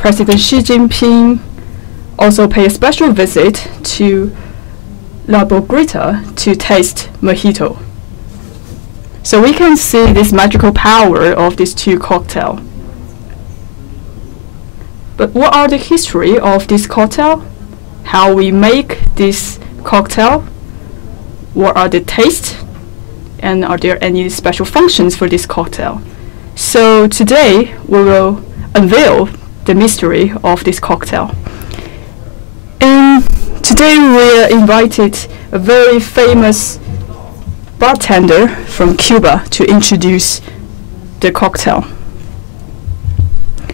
President Xi Jinping also paid a special visit to La Boguita to taste Mojito. So we can see this magical power of these two cocktails. But what are the history of this cocktail? How we make this cocktail? What are the tastes? And are there any special functions for this cocktail? So today we will unveil the mystery of this cocktail. And today we invited a very famous bartender from Cuba to introduce the cocktail.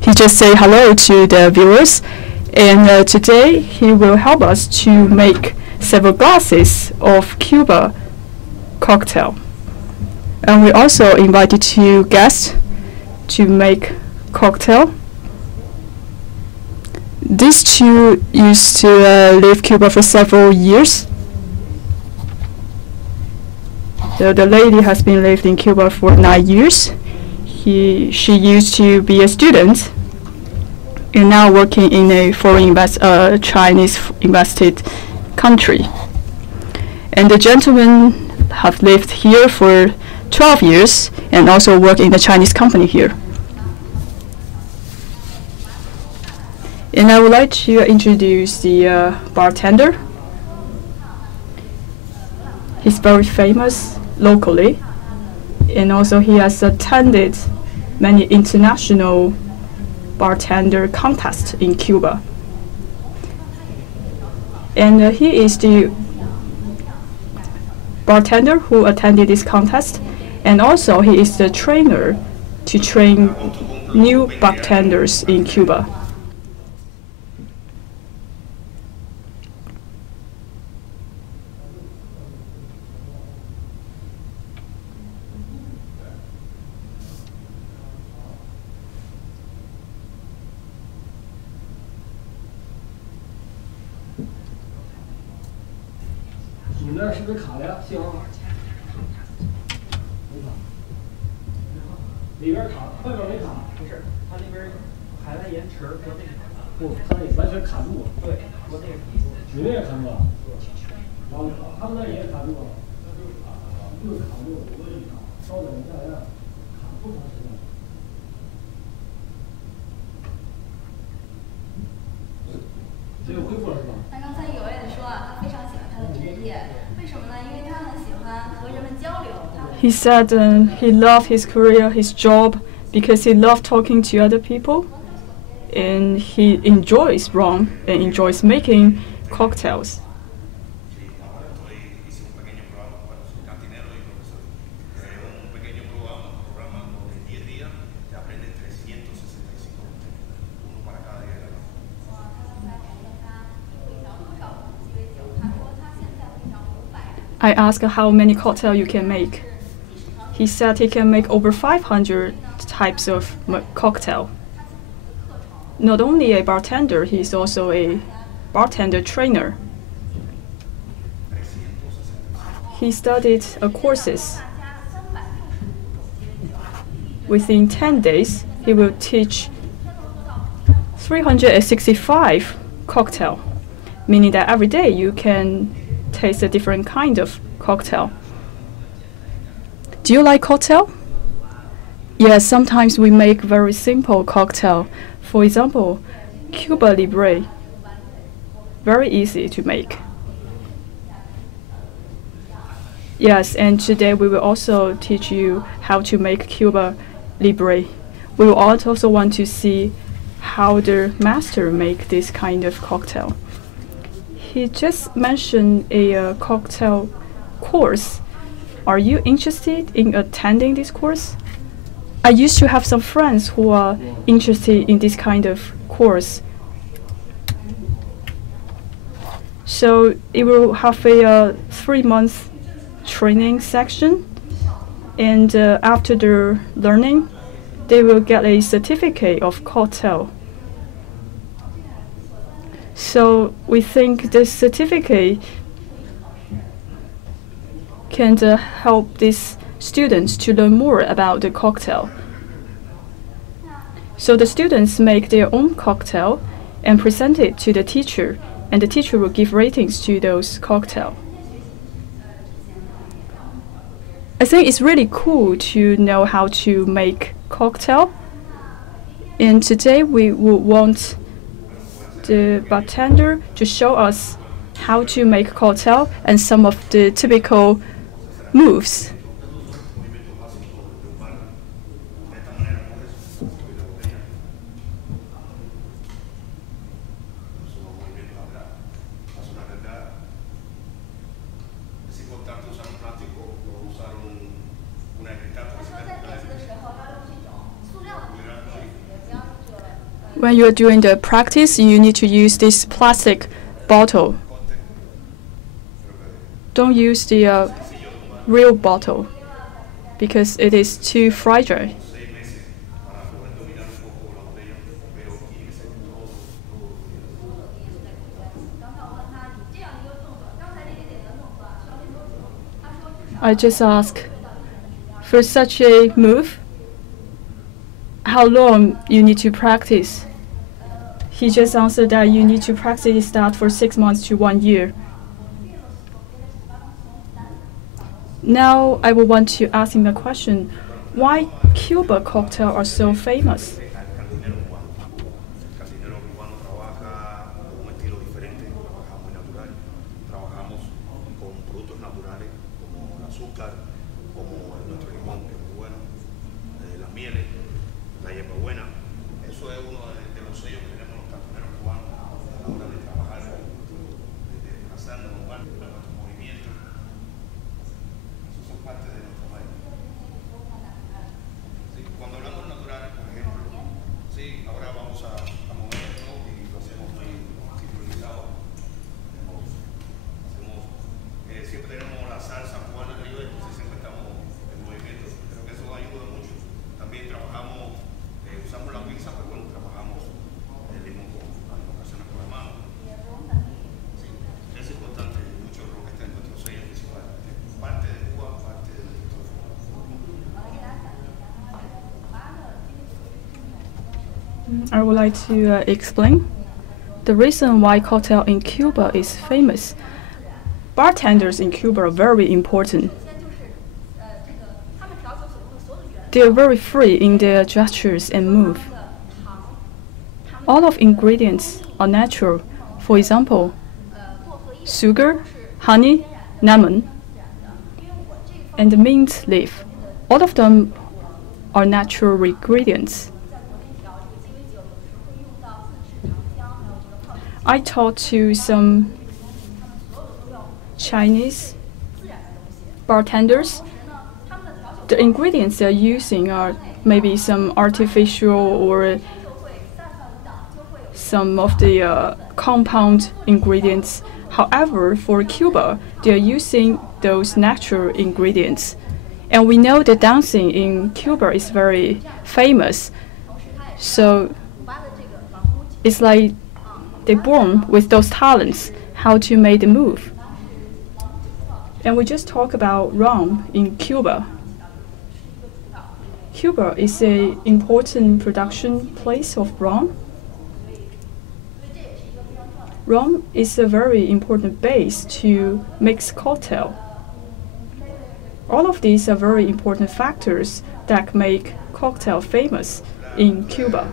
He just say hello to the viewers, and today he will help us to make several glasses of Cuba cocktail. And we also invited two guests to make cocktail. These two used to live Cuba for several years. So the lady has been lived in Cuba for 9 years. She used to be a student and now working in a foreign Chinese invested country. And the gentleman have lived here for 12 years and also work in a Chinese company here. And I would like to introduce the bartender. He's very famous locally, and also he has attended many international bartender contests in Cuba. And he is the bartender who attended this contest, and also he is the trainer to train new bartenders in Cuba. He said he loved his career, his job, because he loved talking to other people, and he enjoys rum and enjoys making cocktails. I asked how many cocktails you can make. He said he can make over 500 types of cocktail. Not only a bartender, he's also a bartender trainer. He studied courses. Within 10 days, he will teach 365 cocktail, meaning that every day you can taste a different kind of cocktail. Do you like cocktail? Yes, sometimes we make very simple cocktail. For example, Cuba Libre. Very easy to make. Yes, and today we will also teach you how to make Cuba Libre. We will also want to see how the master make this kind of cocktail. He just mentioned a cocktail course. Are you interested in attending this course? I used to have some friends who are interested in this kind of course. So it will have a 3-month training section, and after the learning, they will get a certificate of cocktail. So we think this certificate can help these students to learn more about the cocktail. So the students make their own cocktail and present it to the teacher, and the teacher will give ratings to those cocktails. I think it's really cool to know how to make cocktail. And today we would want the bartender to show us how to make cocktail and some of the typical moves. When you're doing the practice, you need to use this plastic bottle. Don't use the real bottle because it is too fragile. I just ask, for such a move, how long you need to practice? He just answered that you need to practice that for 6 months to 1 year. Now I would want to ask him a question. Why Cuba cocktails are so famous? I would like to explain the reason why cocktail in Cuba is famous. Bartenders in Cuba are very important. They are very free in their gestures and move. All of ingredients are natural. For example, sugar, honey, lemon, and the mint leaf. All of them are natural ingredients. I talked to some Chinese bartenders. The ingredients they're using are maybe some artificial or some of the compound ingredients. However, for Cuba, they're using those natural ingredients. And we know that dancing in Cuba is very famous. So it's like they're born with those talents, how to make the move. And we just talk about rum in Cuba. Cuba is an important production place of rum. Rum is a very important base to mix cocktail. All of these are very important factors that make cocktail famous in Cuba.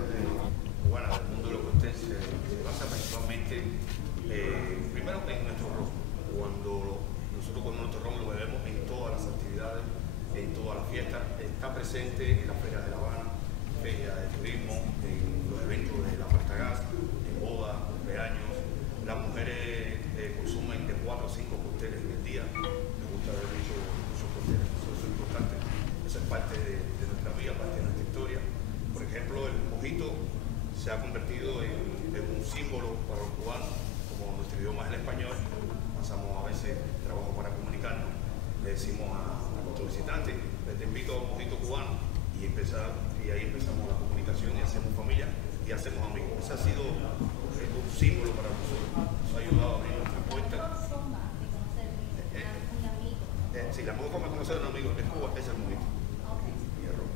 Se ha convertido en un símbolo para los cubanos, como nuestro idioma es el español, pasamos a veces trabajo para comunicarnos, le decimos a nuestros visitantes, te invito a un mojito cubano y ahí empezamos la comunicación y hacemos familia y hacemos amigos. Ese ha sido un símbolo para nosotros, nos ha ayudado a abrir nuestras puertas. Sí, la mejor forma de conocer a un amigo de Cuba es el mojito. Y el ron.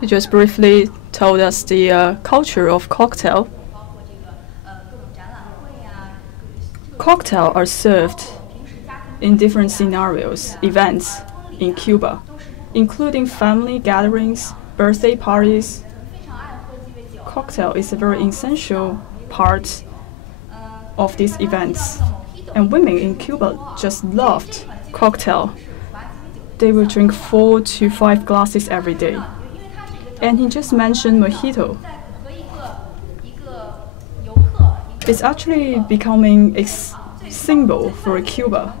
You just briefly told us the culture of cocktail. Cocktails are served in different scenarios, events in Cuba, including family gatherings, birthday parties. Cocktail is a very essential part of these events. And women in Cuba just loved cocktail. They will drink 4 to 5 glasses every day. And he just mentioned Mojito. It's actually becoming a symbol for Cuba.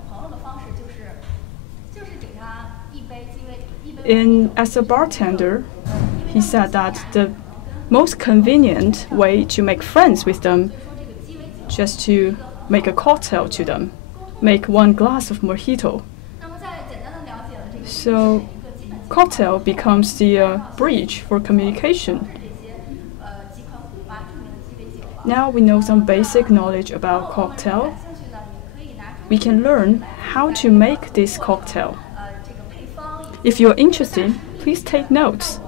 And as a bartender, he said that the most convenient way to make friends with them just to make a cocktail to them, make 1 glass of Mojito. So cocktail becomes the bridge for communication. Now we know some basic knowledge about cocktail. We can learn how to make this cocktail. If you're interested, please take notes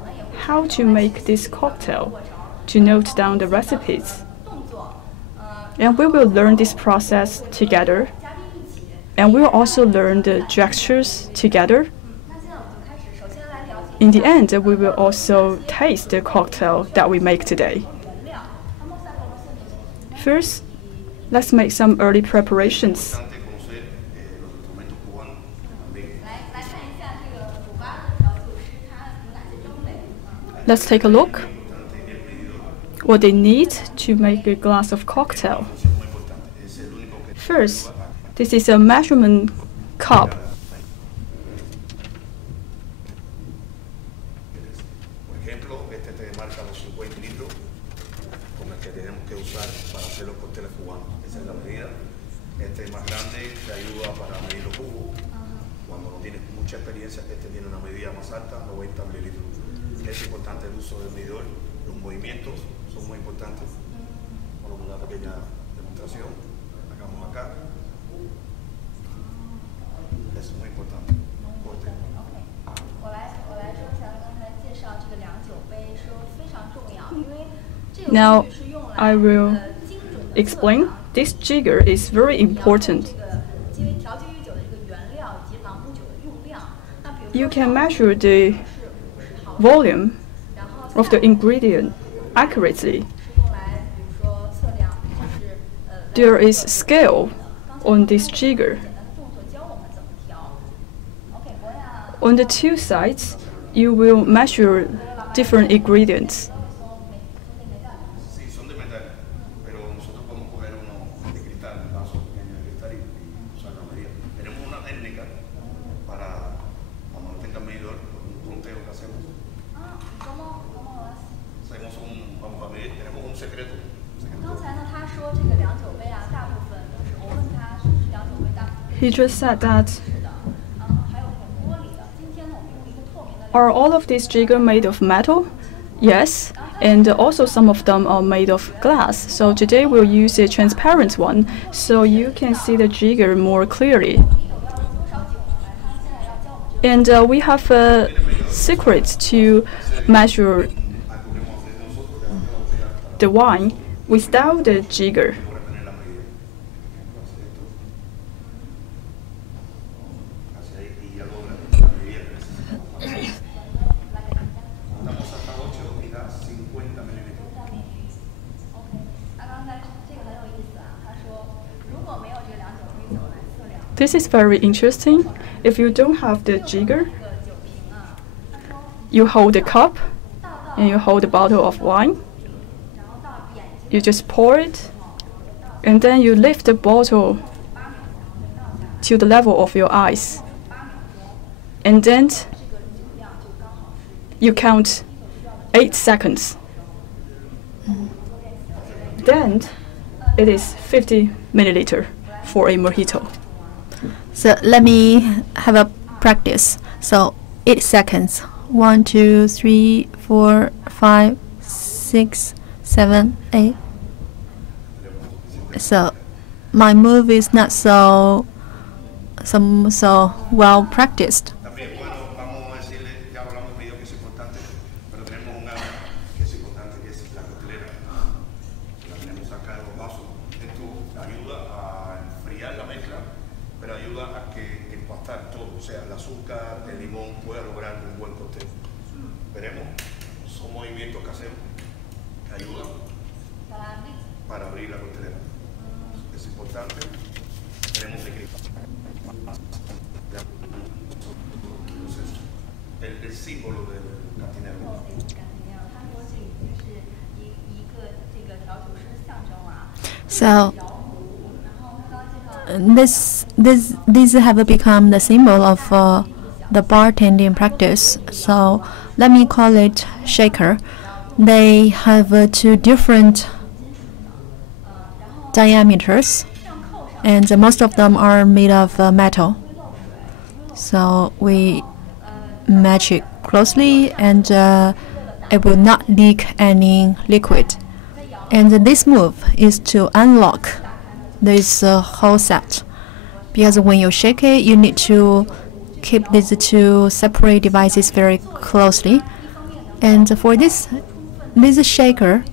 how to make this cocktail, to note down the recipes. And we will learn this process together. And we will also learn the gestures together. In the end, we will also taste the cocktail that we make today. First, let's make some early preparations. Let's take a look what they need to make a glass of cocktail. First, this is a measurement cup. Es importante el uso del medidor, los movimientos son muy importantes. Vamos a una pequeña demostración. Hagamos acá. Es muy importante. Corte. Now I will explain. This jigger is very important. You can measure the volume of the ingredient accurately. There is scale on this jigger. On the 2 sides, you will measure different ingredients. He just said that. Are all of these jiggers made of metal? Yes, and also some of them are made of glass. So today we'll use a transparent one so you can see the jigger more clearly. And we have a secret to measure the wine without the jigger. This is very interesting. If you don't have the jigger, you hold the cup and you hold the bottle of wine. You just pour it, and then you lift the bottle to the level of your eyes. And then you count 8 seconds. Then it is 50 milliliter for a mojito. So let me have a practice. So 8 seconds. 1, 2, 3, 4, 5, 6, 7, 8. So my move is not so well practiced. sea, el azúcar, el limón pueda lograr un buen cóctel. Veremos, son movimientos que hacemos que ayudan para abrir la coctelera. Es importante. Tenemos de el símbolo del cantinero. So these have become the symbol of the bartending practice. So let me call it shaker. They have two different diameters, and most of them are made of metal. So we match it closely, and it will not leak any liquid. And this move is to unlock this whole set, because when you shake it, you need to keep these two separate devices very closely. And for this shaker,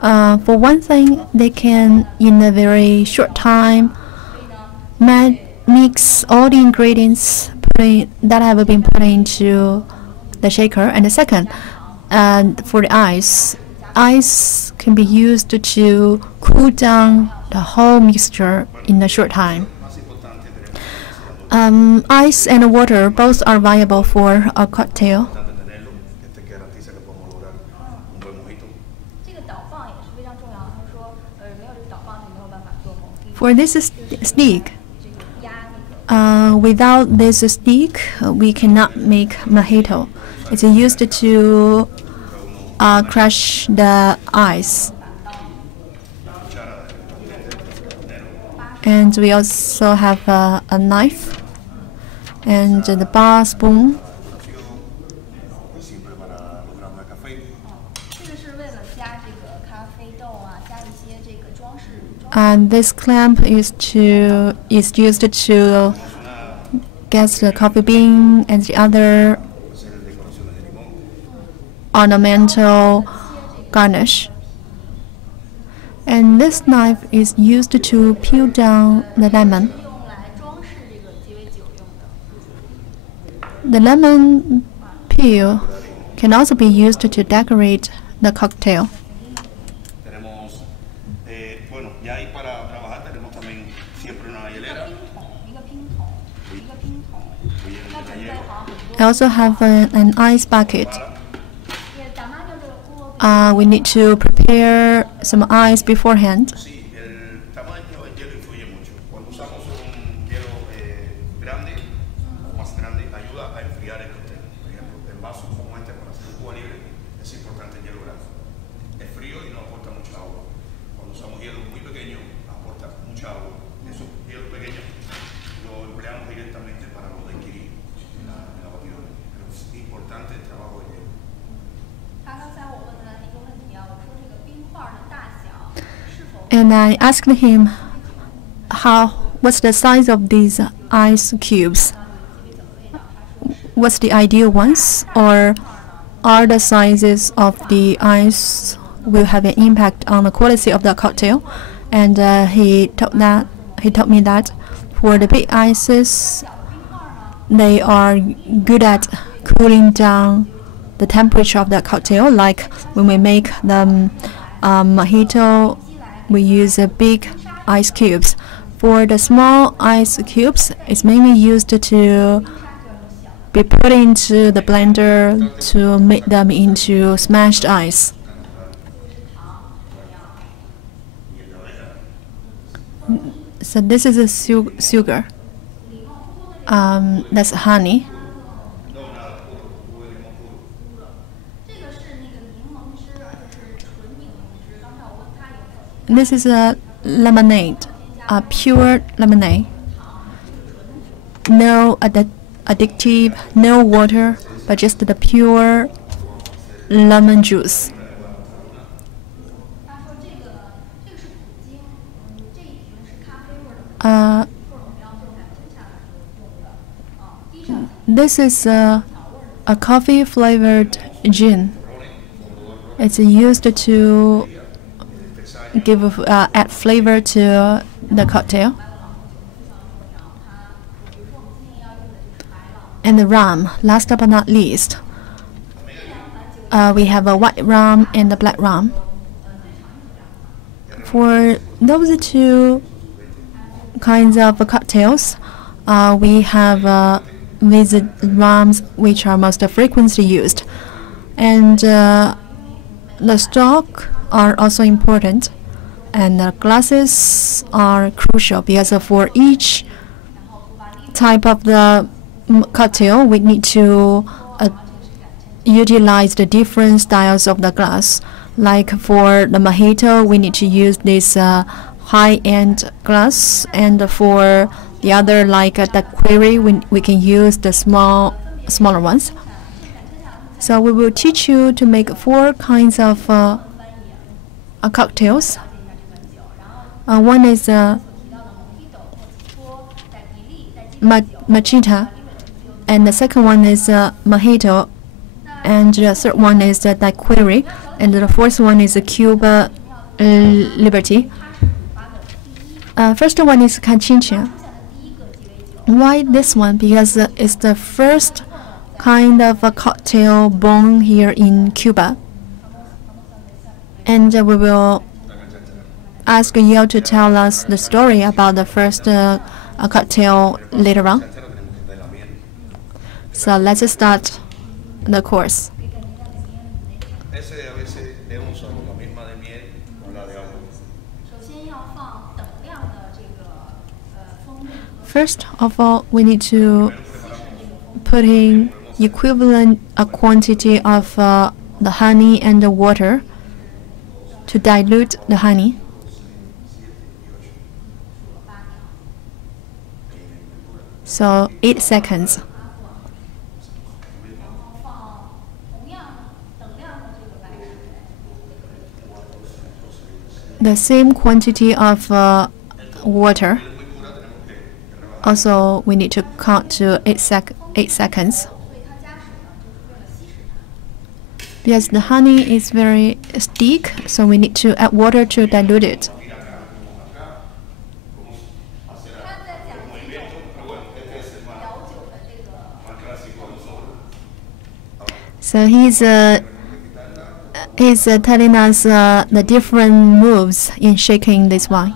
for one thing, they can in a very short time mix all the ingredients that have been put into the shaker. And the second, for the ice can be used to cool down the whole mixture in a short time. Ice and water both are viable for a cocktail. For this stick, without this stick, we cannot make mojito. It's used to crush the ice. And we also have a knife and the bar spoon. And this clamp is used to get the coffee bean and the other ornamental garnish. And this knife is used to peel down the lemon. The lemon peel can also be used to decorate the cocktail. I also have an ice bucket. We need to prepare some ice beforehand. And I asked him what's the size of these ice cubes? What's the ideal ones? Or are the sizes of the ice will have an impact on the quality of the cocktail? And he told me that for the big ices, they are good at cooling down the temperature of the cocktail. Like when we make the mojito, we use big ice cubes. For the small ice cubes, it's mainly used to be put into the blender to make them into smashed ice. So this is a sugar. That's honey. This is a lemonade, a pure lemonade. No addictive, no water, but just the pure lemon juice. This is a coffee flavored gin. It's used to add flavor to the cocktail. And the rum, last but not least, we have a white rum and a black rum. For those two kinds of cocktails, we have these rums which are most frequently used. And the stock are also important. And the glasses are crucial because for each type of the cocktail, we need to utilize the different styles of the glass. Like for the Mojito, we need to use this high-end glass, and for the other, like the Daiquiri, we can use the smaller ones. So we will teach you to make 4 kinds of cocktails. One is Mojito, and the second one is Mojito, and the third one is the Daiquiri, and the fourth one is Cuba Libre. First one is Canchincha. Why this one? Because it's the first kind of a cocktail born here in Cuba. And we will ask you to tell us the story about the first cocktail later on. So let's start the course. First of all, we need to put in equivalent quantity of the honey and the water to dilute the honey. So 8 seconds. The same quantity of water. Also, we need to count to 8 seconds. Because the honey is very thick, so we need to add water to dilute it. So he's telling us the different moves in shaking this wine.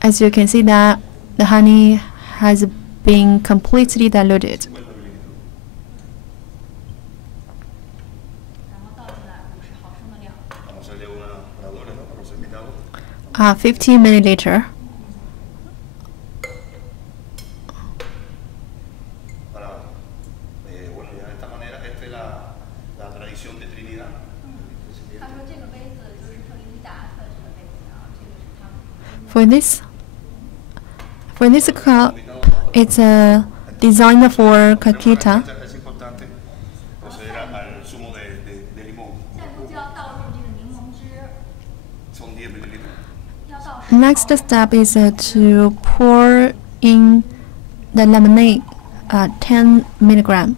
As you can see that the honey has been completely diluted. 50 milliliter. For this cup, it's designed for Caquita. Next step is to pour in the lemonade, 10 milliliter.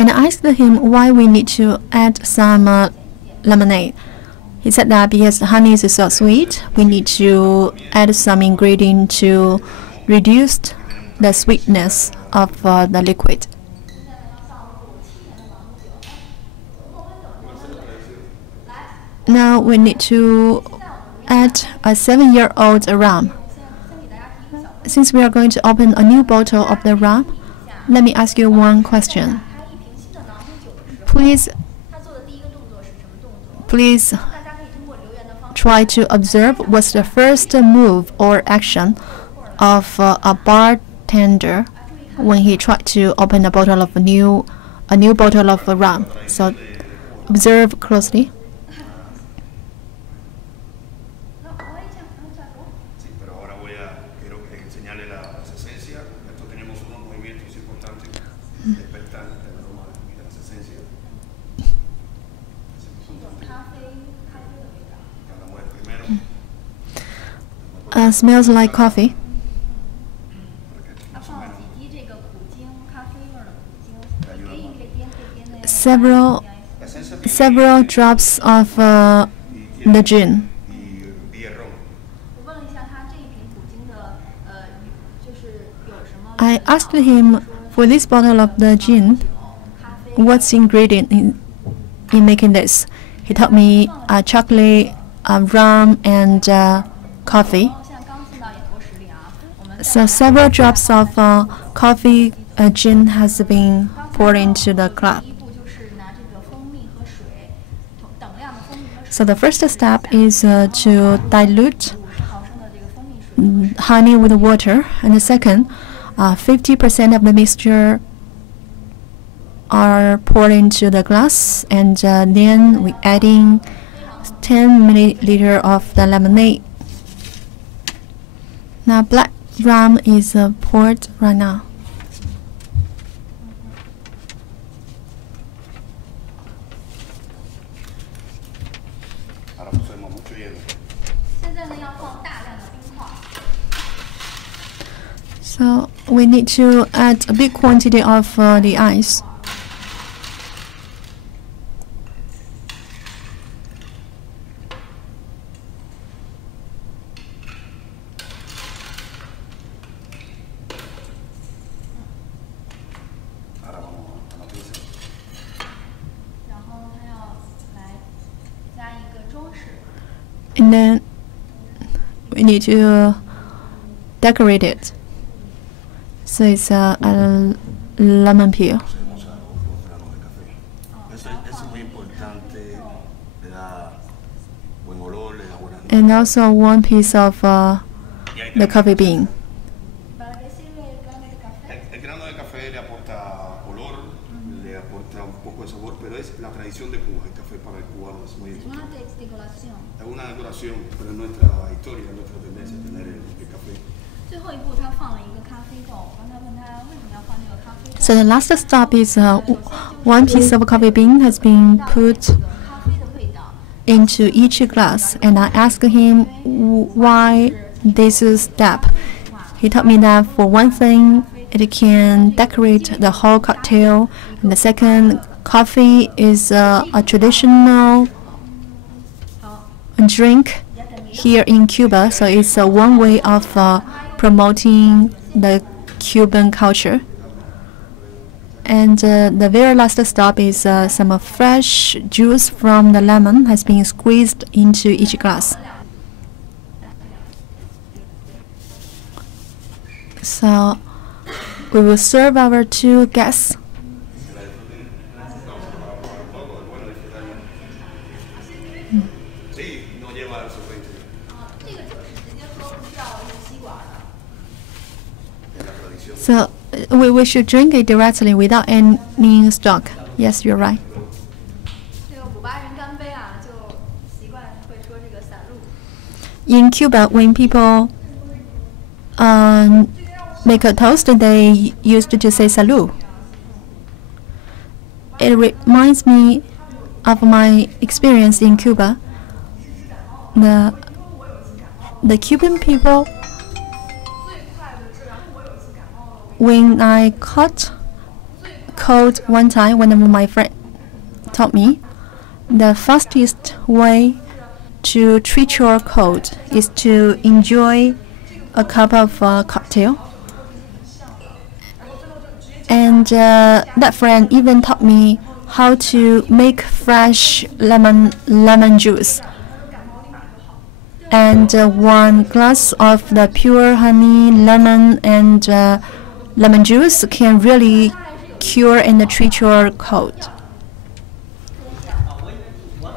And I asked him why we need to add some lemonade. He said that because the honey is so sweet, we need to add some ingredient to reduce the sweetness of the liquid. Now we need to add a 7-year-old rum. Since we are going to open a new bottle of the rum, let me ask you one question. Please try to observe what's the first move or action of a bartender when he tried to open a bottle of a new bottle of rum. So observe closely. Smells like coffee. Several drops of the gin. I asked him for this bottle of the gin, what's the ingredient in making this? He told me chocolate, rum, and coffee. So several drops of coffee gin has been poured into the glass. So the first step is to dilute honey with water, and the second, 50% of the mixture are poured into the glass, and then we adding 10 milliliter of the lemonade. Now black rum is poured right now. So we need to add a big quantity of the ice. And then we need to decorate it. So it's a lemon peel. And also one piece of the coffee bean. El grano de café le aporta color, le aporta un poco de sabor, pero es la tradición de Cuba. El café para el cubano es muy importante. Es una decoración, pero es nuestra historia, nuestra tendencia a tener el café. So the last stop is one piece of coffee bean has been put into each glass, and I asked him why this step. He told me that for one thing, it can decorate the whole cocktail, and the second, coffee is a traditional drink here in Cuba, so it's one way of promoting the Cuban culture. And the very last stop is some fresh juice from the lemon has been squeezed into each glass. So we will serve our two guests. So we should drink it directly without any stock. Yes, you're right. In Cuba, when people make a toast, they used to say salud. It reminds me of my experience in Cuba. The Cuban people, when I caught cold one time, one of my friends taught me, the fastest way to treat your cold is to enjoy a cup of cocktail. And that friend even taught me how to make fresh lemon juice. And one glass of the pure honey, lemon, and lemon juice can really cure and treat your cold.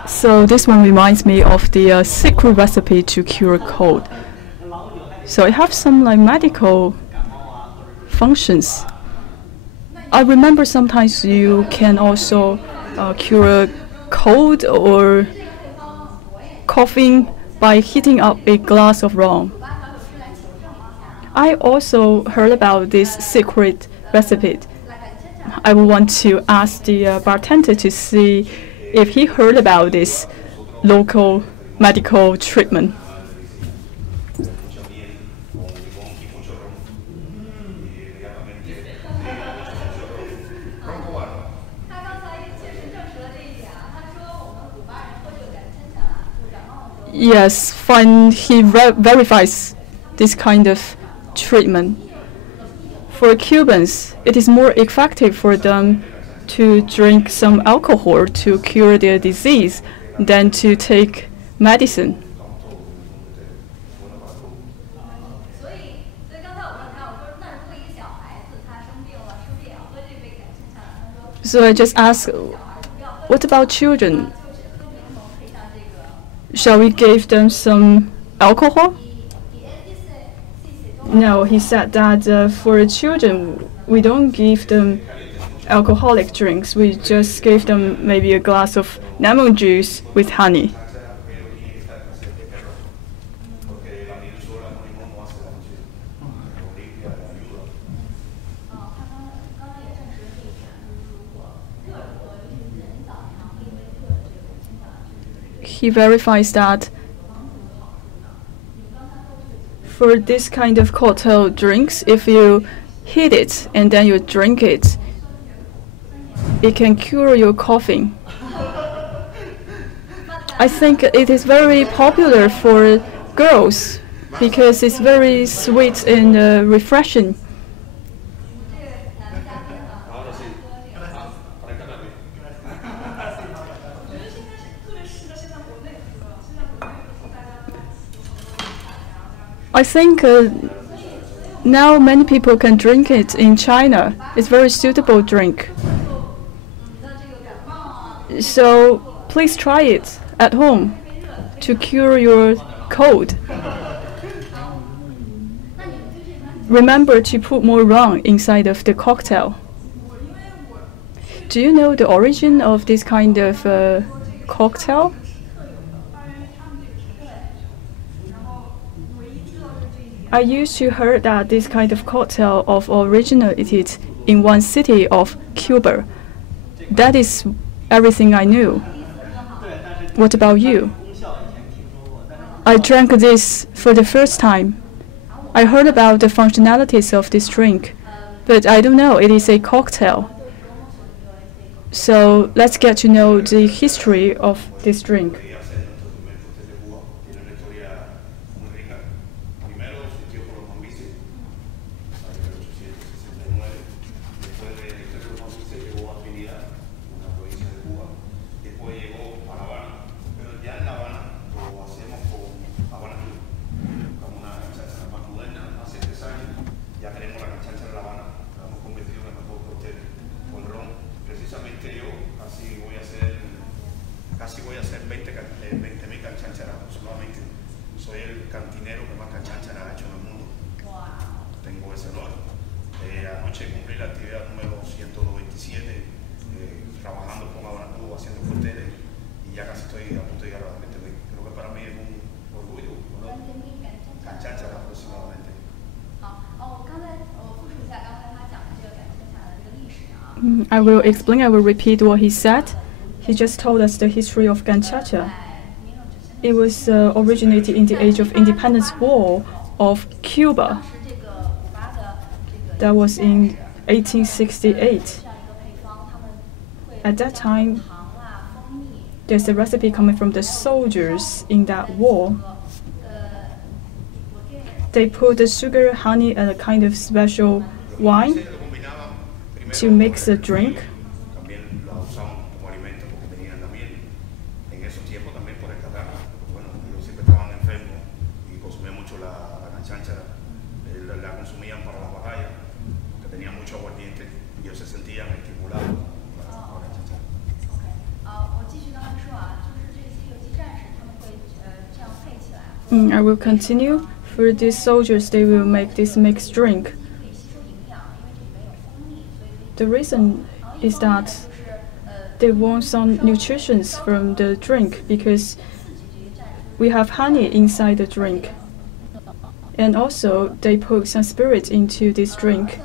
So this one reminds me of the secret recipe to cure cold. So it has some like medical functions. I remember sometimes you can also cure cold or coughing by heating up a glass of rum. I also heard about this secret recipe. I would want to ask the bartender to see if he heard about this local medical treatment. Yes, fine. He verifies this kind of treatment. For Cubans, it is more effective for them to drink some alcohol to cure their disease than to take medicine. So I just asked, what about children? Shall we give them some alcohol? No, he said that for children, we don't give them alcoholic drinks. We just give them maybe a glass of lemon juice with honey. He verifies that for this kind of cocktail drinks, if you heat it and then you drink it, it can cure your coughing. I think it is very popular for girls because it's very sweet and refreshing. I think now many people can drink it in China. It's very suitable drink. So please try it at home to cure your cold. Remember to put more rum inside of the cocktail. Do you know the origin of this kind of cocktail? I used to heard that this kind of cocktail originated in one city of Cuba. That is everything I knew. What about you? I drank this for the first time. I heard about the functionalities of this drink, but I don't know it is a cocktail. So let's get to know the history of this drink. Casi voy a hacer 20.000 canchancharas aproximadamente. Soy el cantinero que más canchancharas ha hecho en el mundo. Tengo ese honor. Anoche cumplí la actividad número 197, trabajando con Habana Cuba, haciendo cócteles, y ya casi estoy a punto de llegar a los 20.000. Creo que para mí es un orgullo, ¿no? Canchancharas aproximadamente. I will explain, I will repeat what he said. He just told us the history of ganchacha. It was originated in the age of independence war of Cuba. That was in 1868. At that time, there's a recipe coming from the soldiers in that war. They put the sugar, honey, and a kind of special wine to mix a drink. I will continue. For these soldiers, they will make this mixed drink. The reason is that they want some nutrition from the drink because we have honey inside the drink. And also, they put some spirit into this drink.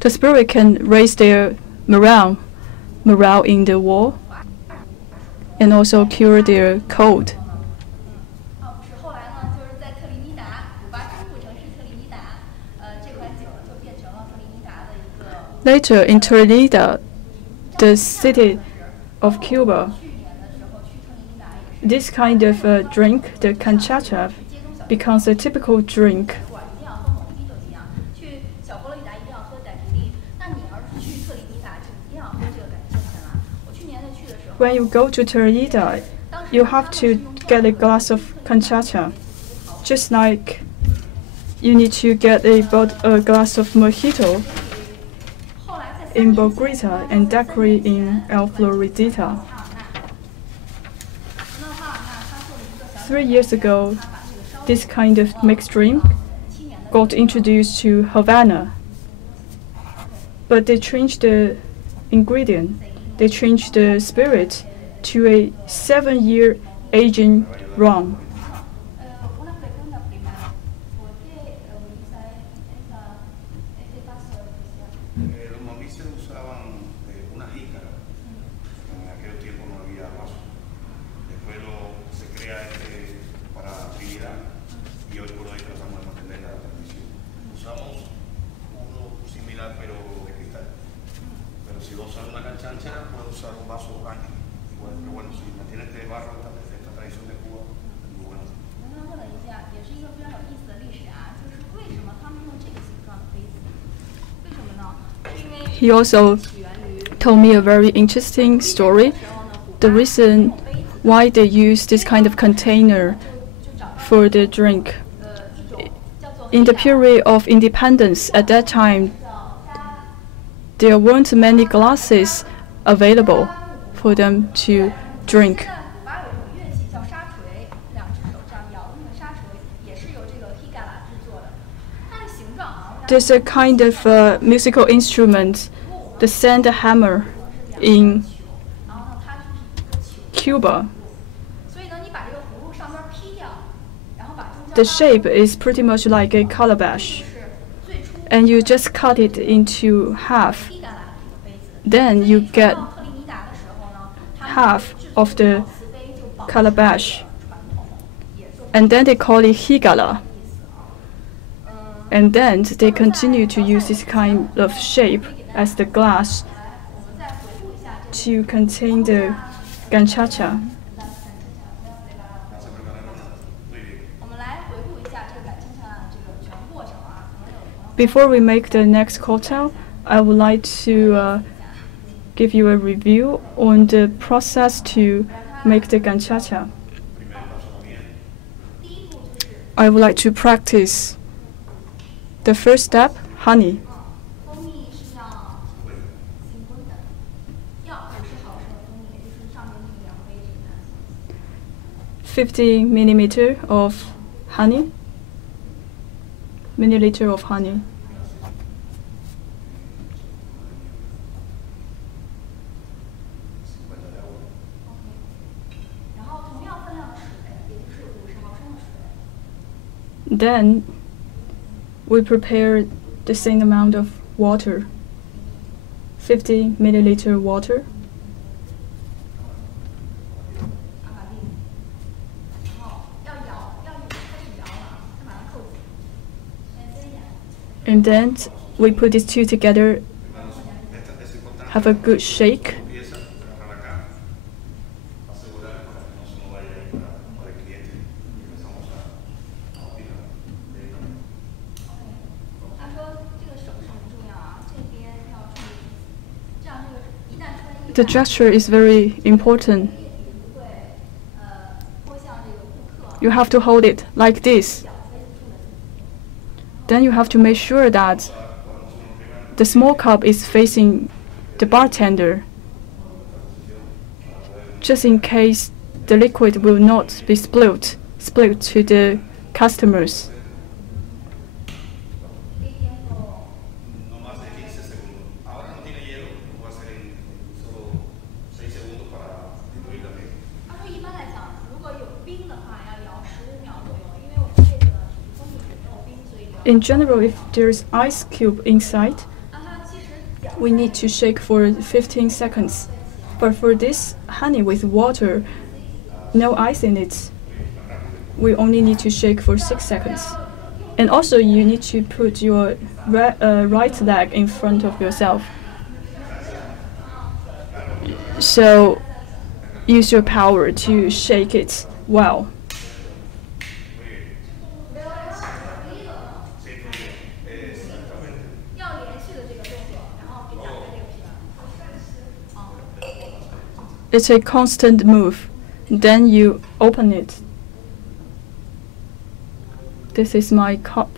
The spirit can raise their morale in the war, and also cure their cold. Later, in Trinidad, the city of Cuba, this kind of drink, the canchacha, becomes a typical drink. When you go to Trinidad, you have to get a glass of canchacha, just like you need to get a glass of Mojito in Bogota and Daiquiri in El Floridita. 3 years ago, this kind of mixed drink got introduced to Havana, but they changed the ingredient. They changed the spirit to a 7-year aging rum. Los mamíferos usaban una jícara. En aquel tiempo no había vaso. Después se crea para actividad y hoy por hoy tratamos de mantener la tradición. Usamos uno similar pero de cristal. Pero si vas a usar una canchacha, puedes usar un vaso grande. Igual, pero bueno, si mantienes de barro esta tradición de Cuba, es muy bueno. He also told me a very interesting story. The reason why they use this kind of container for the drink. In the period of independence, at that time, there weren't many glasses available for them to drink. There's a kind of musical instrument, the sand hammer, in Cuba. The shape is pretty much like a calabash, and you just cut it into half. Then you get half of the calabash, and then they call it higala. And then they continue to use this kind of shape as the glass to contain the canchacha. Before we make the next cocktail, I would like to give you a review on the process to make the canchacha. I would like to practice the first step, honey. 50 milliliter of honey. Milliliter of honey. Then we prepare the same amount of water, 50 milliliter water. And then we put these two together, have a good shake. The gesture is very important. You have to hold it like this. Then you have to make sure that the small cup is facing the bartender, just in case the liquid will not be spilled to the customers. In general, if there's ice cube inside, we need to shake for 15 seconds. But for this honey with water, no ice in it, we only need to shake for 6 seconds. And also you need to put your right leg in front of yourself. So use your power to shake it well. It's a constant move. Then you open it. This is my cup.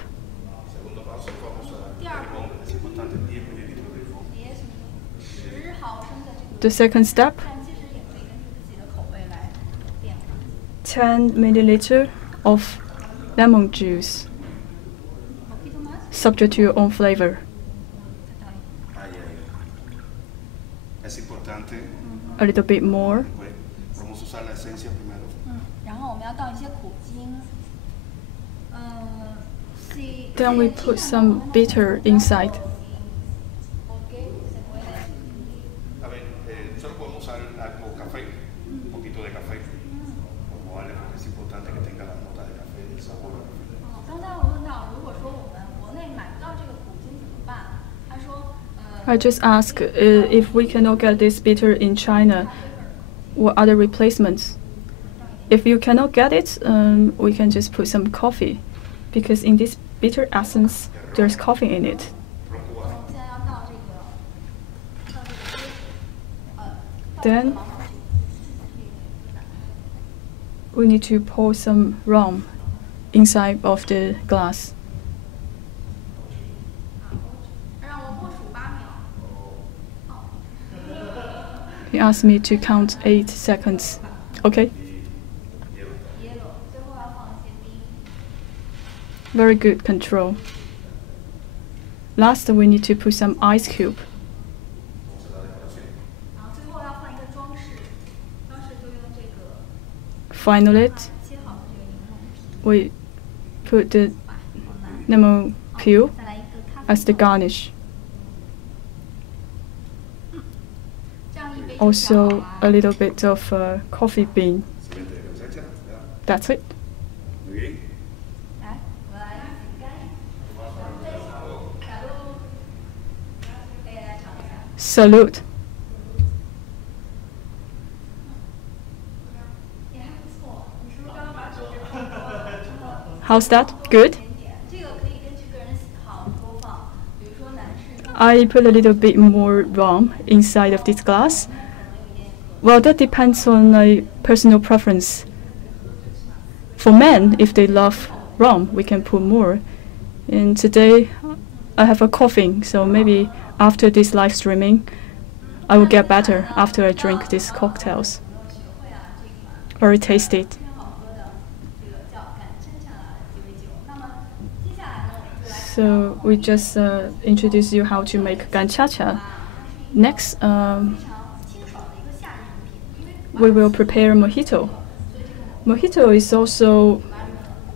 The second step, 10 milliliter of lemon juice, subject to your own flavor. Es importante. A little bit more. Vamos a usar la esencia primero. 然后我们要倒一些苦精。Then we put some bitter inside. A ver, solo podemos usar algo café, un poquito de café. Como vale, porque es importante que tenga las notas de café, el sabor a café. 刚才我问到，如果说我们国内买不到这个苦精怎么办？他说， I just ask if we cannot get this bitter in China, what other replacements? If you cannot get it, we can just put some coffee, because in this bitter essence, there's coffee in it. 现在要倒这个，Then we need to pour some rum inside of the glass. 让我默数8秒。 He asked me to count 8 seconds. Okay? 最后要放一些冰。 Very good control. Last, we need to put some ice cube. 然后最后要放一个装饰，装饰就用这个 Finally, 切好的这个柠檬皮。 we put the 哇，好难。 lemon peel 再来一个咖啡 as the 豆。 garnish. 这样一杯就调好 Also, 了 a little bit of coffee bean. Siguiente esencia, ¿verdad? That's it. Muy bien. 来，我来干。假如可以来尝一下。 Salute. 也还不错。你是不是刚刚把酒给泡多了？ How's that? Good? 这个可以根据个人喜好多放，比如说男士更 I put a little bit more rum inside of this glass. Well, that depends on personal preference. For men, if they love rum, we can put more. And today, I have a coughing, so maybe after this live streaming, I will get better after I drink these cocktails. 学会啊这款 Very tasty. 非常好喝的这个叫敢真恰鸡尾酒。那么接下来呢，我们就来 So we just introduce you how to make ganchacha. Next, 非常清爽的一个夏日饮品，因为 we will prepare mojito. Mojito is also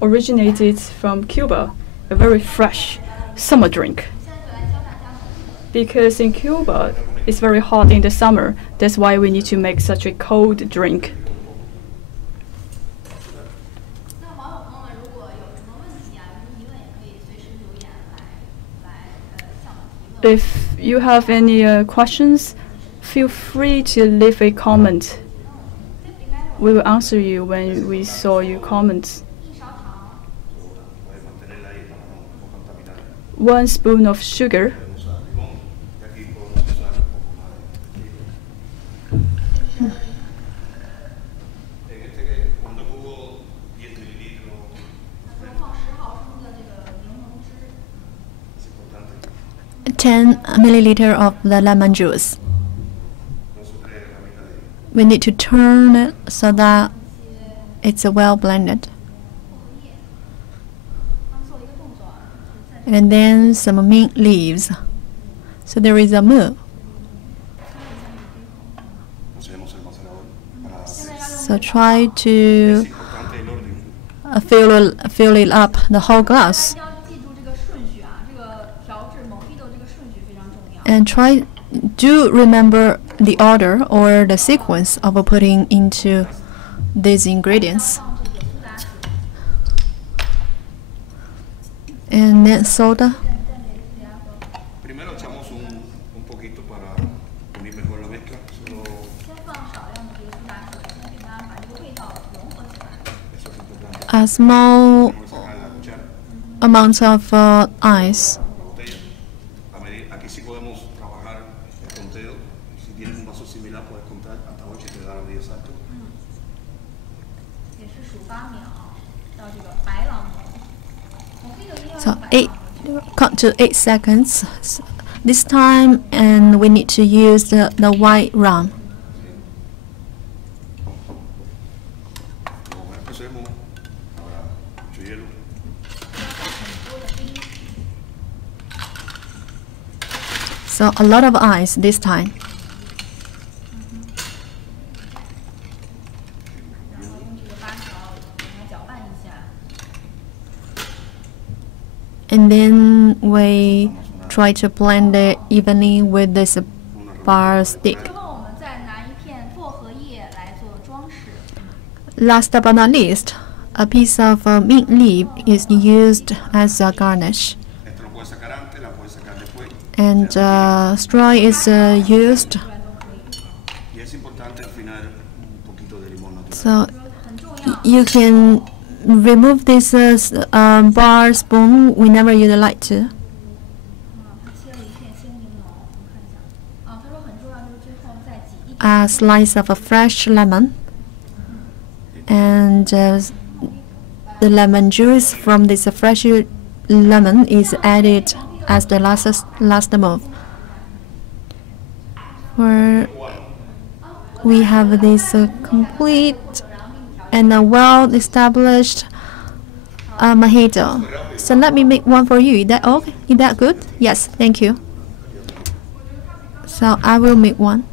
originated from Cuba, a very fresh summer drink. 现在就来教大家呢。 Because in Cuba, it's very hot in the summer. That's why we need to make such a cold drink. 那网友朋友们如果有什么问题啊，有什么疑问，也可以随时留言来向我们提问。 If you have any questions, feel free to leave a comment. We will answer you when we saw your comments. 一勺糖， Puedes mantenerla ahí para no contaminar. 1 spoon of sugar. Podemos usar limón y aquí podemos usar un poco más de tequila. En este, cuando jugo 10 mililitros, 那就放10毫升的这个柠檬汁。 es importante. 10 milliliter of the lemon juice. No sufre herramienta de We need to turn it so that it's well blended. 他们做了一个动作啊，就是在 And then some mint leaves. So there is a move. Usemos el macerador para. So try to Es importante el orden. fill it up the whole glass. 要记住这个顺序啊，这个调制 Mojito 这个顺序非常重要。 And try do remember the order or the sequence of putting into these ingredients. And then soda. Primero echamos un poquito para unir mejor la mezcla. Solo 先放少量的这个苏打水，先给它把这个味道融合起来。 eso es importante. A small Vamos a sacar la cuchara, amount of ice. la botella. Aquí sí podemos trabajar el conteo. Si tienes un vaso similar puedes contar hasta 8 y te da los 10 exactos. 也是数8秒到这个白朗姆。我这个一定要 So 用白 8, 朗姆。 count to 8 seconds this time, and we need to use the white rum. Luego empecemos. Ahora mucho hielo. So a lot of ice this time. 然后用这个8条给它搅拌一下。 And then we try to blend it evenly with this bar stick. 最后我们再拿一片薄荷叶来做装饰。 Last but not least, a piece of mint leaf is used as a garnish. Esto lo puedes sacar antes, la puedes sacar después. And straw is used. Y es importante afinar un poquito de limón natural. So 很重要。 you can remove this bar spoon whenever you'd like to. 他切了一片鲜柠檬，我们看一下。他说很重要，就是最后再挤一点。 A slice of a fresh lemon. And the lemon juice from this fresh lemon is added as the last move. Where we have this complete and a well-established mojito. So let me make one for you. Is that okay? Is that good? Yes, thank you. So I will make one.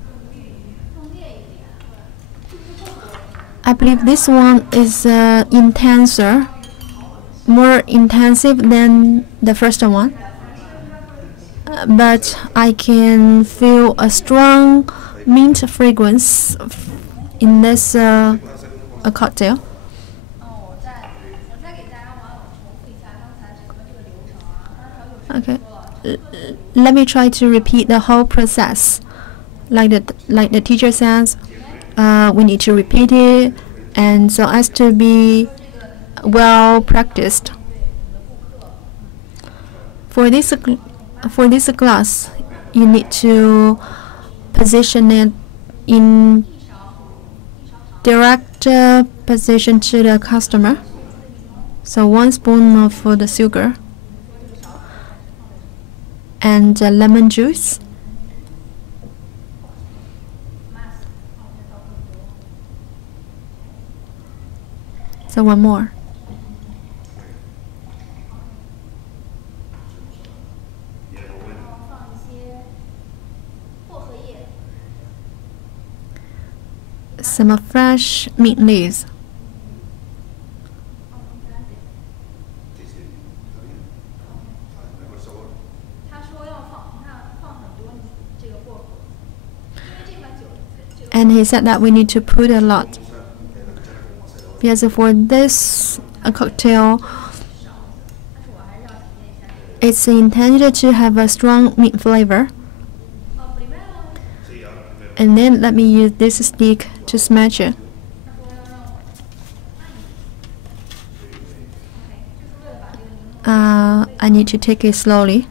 I believe this one is intenser, more intensive than the first one. But I can feel a strong mint fragrance in this a cocktail. 我再给大家网友重复一下刚才整个这个流程啊。刚才调酒师 Okay. 说了， Let me try to repeat the whole process. Like the teacher says, we need to repeat it, and so as to be well practiced. For this glass, you need to position it in direct position to the customer. So 1 spoon of the sugar and lemon juice. So 1 more. Some fresh mint leaves. Sí, sí, está bien. Mejor sabor. 他说要放很多这个薄荷，因为这款酒这个 And he said that we need to put a lot. Because for this cocktail, 但是我还是要体验一下这个。 it's intended to have a strong mint flavor. primero Sí, ahora primero. And then let me use this stick to smash it. 就是为了把这个柠檬 I need to take it slowly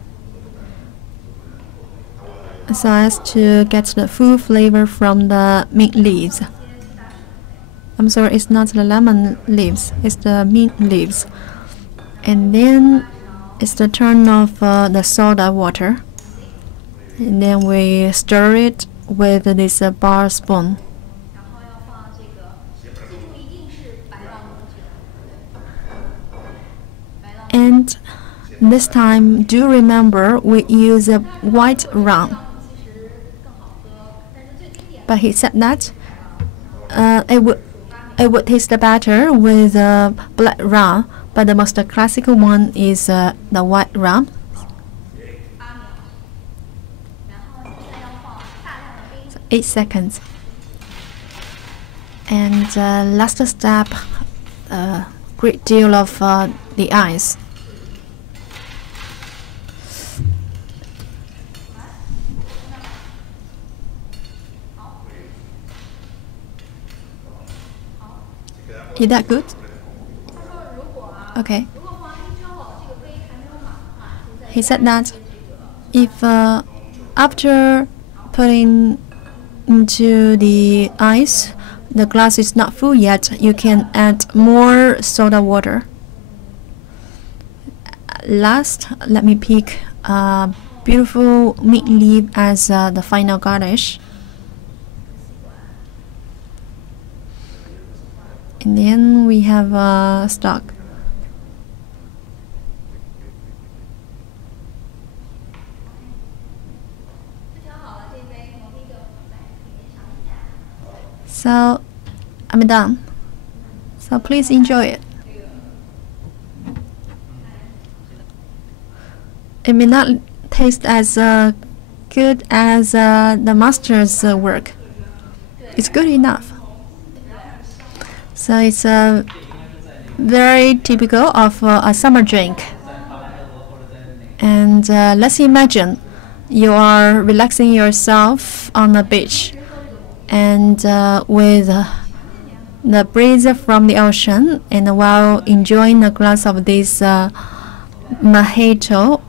so as to get the full flavor from the mint leaves. I'm sorry, it's not the lemon leaves, it's the mint leaves. And then it's the turn of the soda water. And then we stir it with this bar spoon. 然后要放这个，记住一定是白朗姆酒，白朗姆 And this time, do remember we use a white rum. 其实更好喝，但是最经典的 But he said that it would taste better with black rum, but the most classical one is the white rum. 8秒，然后现在要放8 seconds. And last step, a great deal of the ice. Is that good? Okay. He said that if after putting into the ice, the glass is not full yet, you can add more soda water. Last, let me pick a beautiful mint leaf as the final garnish. And then we have stock. So I'm done. So please enjoy it. It may not taste as good as the master's work. It's good enough. So it's very typical of a summer drink. And let's imagine you are relaxing yourself on the beach, and with the breeze from the ocean, and while enjoying a glass of this mojito,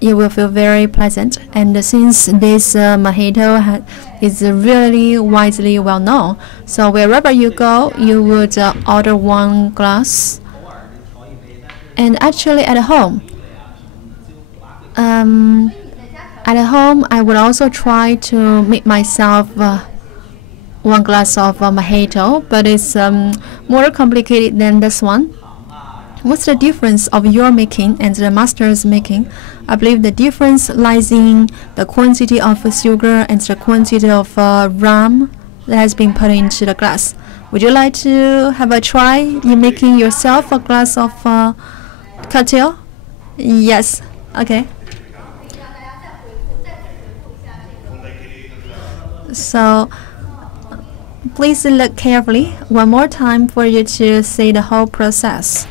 you will feel very pleasant. And since this mojito is really widely well known, so wherever you go, you would order one glass. And actually at home, I would also try to make myself one glass of mojito, but it's more complicated than this one. What's the difference of your making and the master's making? I believe the difference lies in the quantity of sugar and the quantity of rum that has been put into the glass. Would you like to have a try in making yourself a glass of cocktail? Yes. Okay. So please look carefully one more time for you to see the whole process.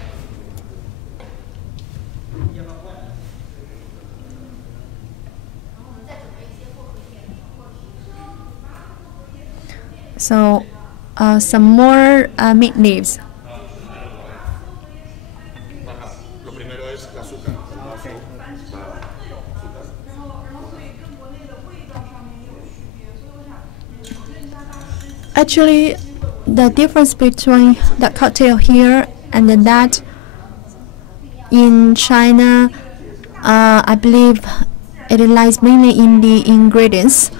So some more mint leaves. Lo primero es el azúcar. Actually, the difference between the cocktail here and that in China, I believe it lies mainly in the ingredients,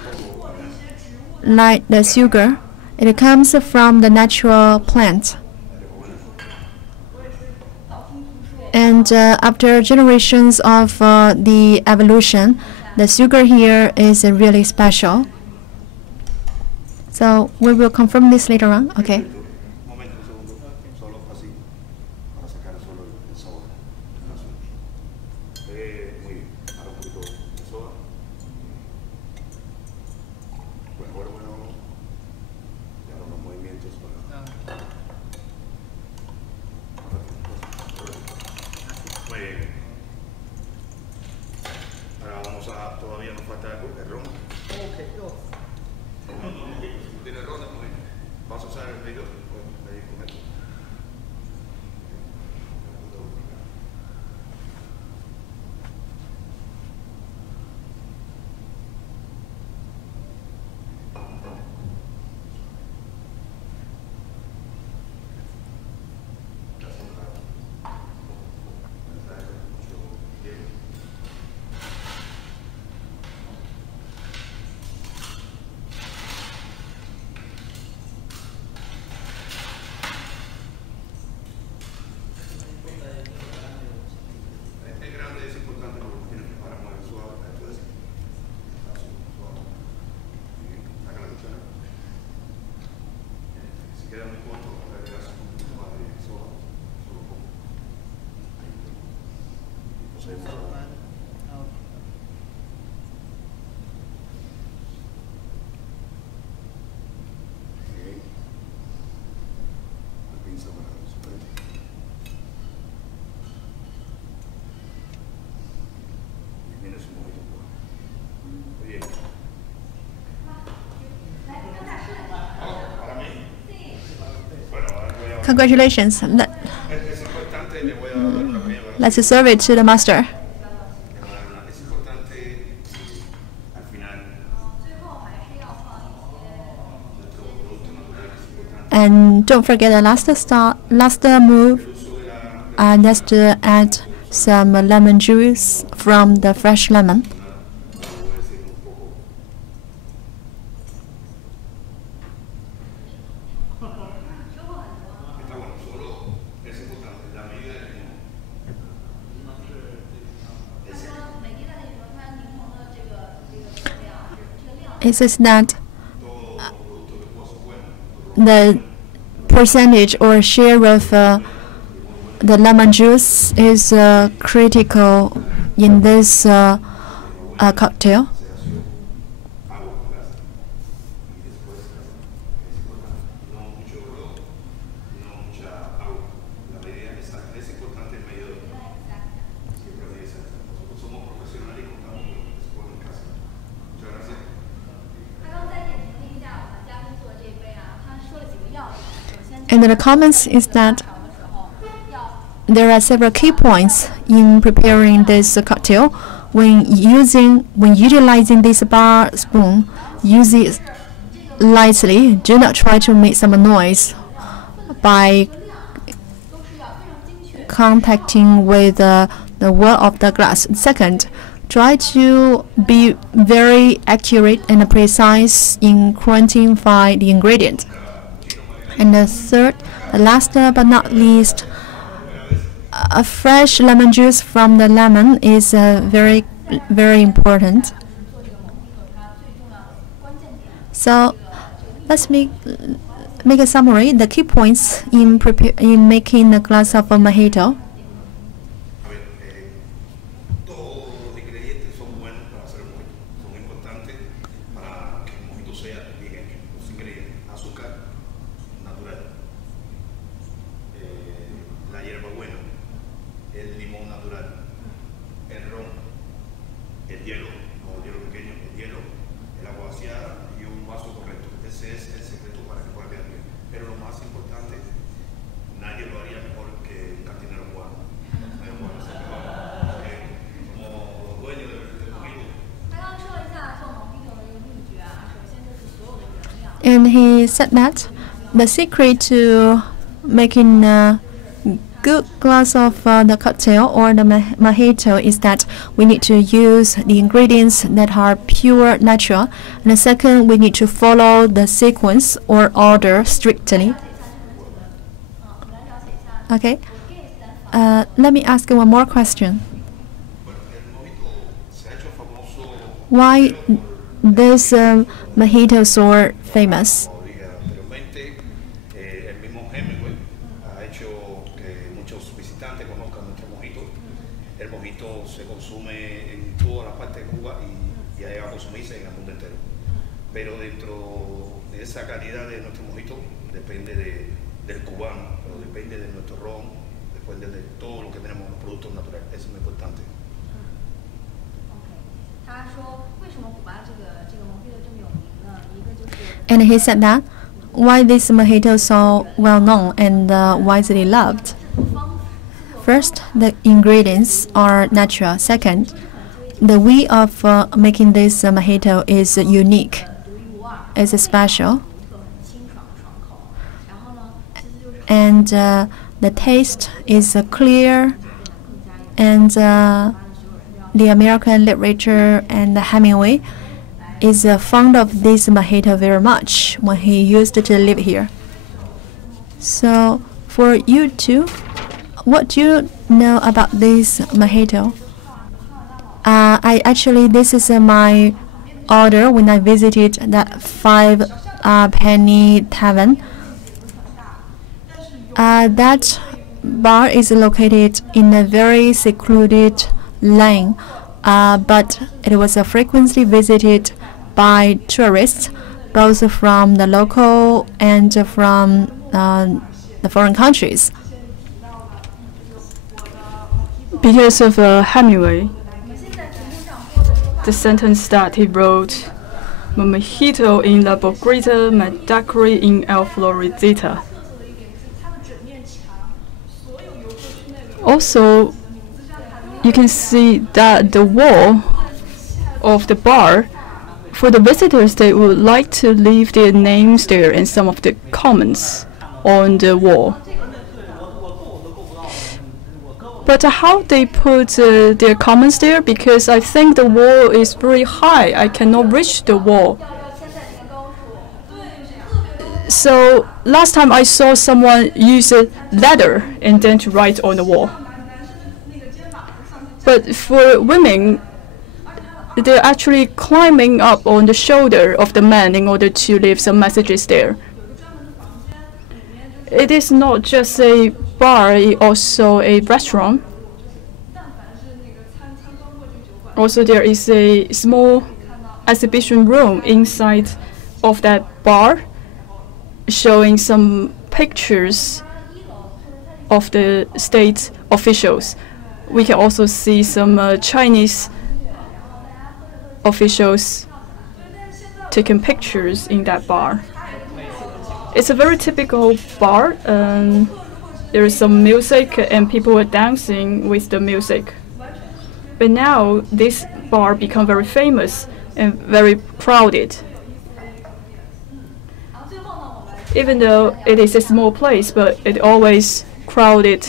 like the sugar. It comes from the natural plant. And after generations of the evolution, the sugar here is really special. So we will confirm this later on. Okay. Todavía nos falta el ron. ¿Tiene ron? ¿Vas a usar el pedido? Congratulations. Es importante, le voy a dar una pequeña Let's serve it to the master. es importante al final nuestro producto natural es importante. And don't forget the last move. That's to add some lemon juice from the fresh lemon. It says that the percentage or share of the lemon juice is critical in this cocktail. And the comments is that there are several key points in preparing this cocktail. When utilizing this bar spoon, use it lightly. Do not try to make some noise by contacting with the wall of the glass. Second, try to be very accurate and precise in quantifying the ingredient. And the third, last but not least, a fresh lemon juice from the lemon is very, very important. So let's make a summary. The key points in making a glass of a mojito. Todos los ingredientes son buenos para hacer el mojito. Son importantes para que el mojito sea bien hecho. Los ingredientes: azúcar natural, la hierbabuena, el limón natural, el ron, el hielo, no el hielo pequeño, el hielo, el agua vaciada y un vaso correcto. Ese es el secreto para que pueda quedar bien. Pero lo más importante, nadie lo haría mejor que un cantinero cubano. Nadie lo puede hacer mejor. Como dueño del mojito. And he said that the secret to making a good glass of the cocktail or the mojito is that we need to use the ingredients that are pure natural. And the second, we need to follow the sequence or order strictly. Okay. Let me ask you one more question. Why this mojito is so famous? Anteriormente, el mismo Hemingway ha hecho que muchos visitantes conozcan nuestro mojito. El mojito se consume en toda la parte de Cuba y llega a consumirse en el mundo entero. Pero dentro de esa calidad de nuestro mojito depende del cubano, pero depende de nuestro ron, depende de todo lo que tenemos, los productos naturales. Eso es muy importante. And he said that why this mojito is so well known and widely loved. First, the ingredients are natural. Second, the way of making this mojito is unique, is special. And the taste is clear, and the American literature and Hemingway is fond of this mojito very much when he used to live here. So for you two, what do you know about this mojito? This is my order when I visited that 5-penny tavern. That bar is located in a very secluded lane, but it was frequently visited by tourists, both from the local and from the foreign countries. Because of Hemingway, the sentence that he wrote, Mojito in la Bogrita, Daiquiri in el Floridita. Also, you can see that the wall of the bar, for the visitors, they would like to leave their names there and some of the comments on the wall. But how they put their comments there? Because I think the wall is very high. I cannot reach the wall. So last time I saw someone use a ladder and then to write on the wall. But for women, they're actually climbing up on the shoulder of the man in order to leave some messages there. It is not just a bar, it's also a restaurant. Also, there is a small exhibition room inside of that bar, showing some pictures of the state officials. We can also see some Chinese officials taking pictures in that bar. It's a very typical bar. There is some music and people are dancing with the music. But now this bar become very famous and very crowded. Even though it is a small place, but it always crowded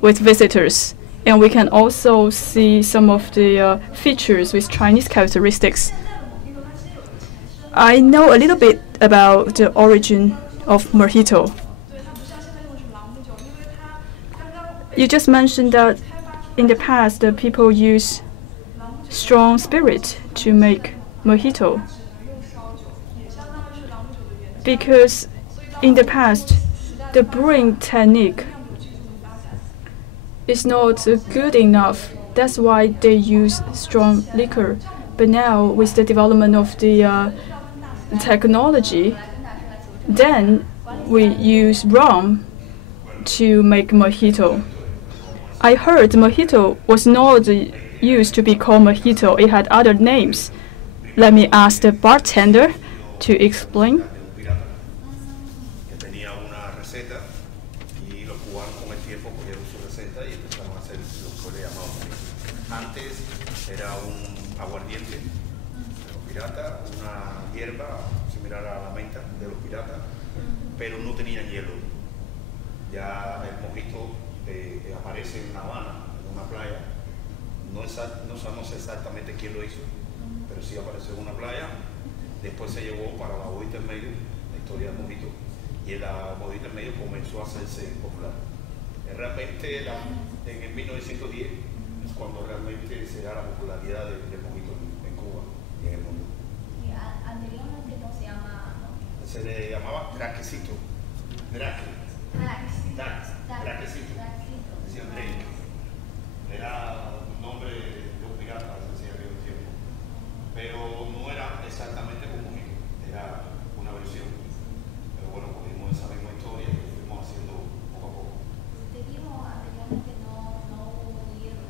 with visitors. And we can also see some of the features with Chinese characteristics. I know a little bit about the origin of Mojito. You just mentioned that in the past, the people use strong spirit to make Mojito. Because in the past, the brewing technique is not good enough. That's why they use strong liquor. But now, with the development of the technology, then we use rum to make Mojito. I heard Mojito was not used to be called Mojito. It had other names. Let me ask the bartender to explain. Antes era un aguardiente de los piratas, una hierba similar a la menta de los piratas, pero no tenía hielo. Ya el mojito aparece en La Habana, en una playa. No sabemos exactamente quién lo hizo, pero sí apareció en una playa. Después se llevó para la bodita en medio, la historia del mojito, y la bodita en medio comenzó a hacerse popular. Realmente en el 1910 cuando realmente se da la popularidad del mojito en Cuba y en el mundo. ¿Y anteriormente no se llama? Se le llamaba draquecito. Draquecito. Decían drake. Era un nombre de un pirata, se decía en aquel tiempo. Pero no era exactamente un mojito, era una versión. Pero bueno, cogimos esa misma historia y lo fuimos haciendo poco a poco. Te digo anteriormente no hubo hielo.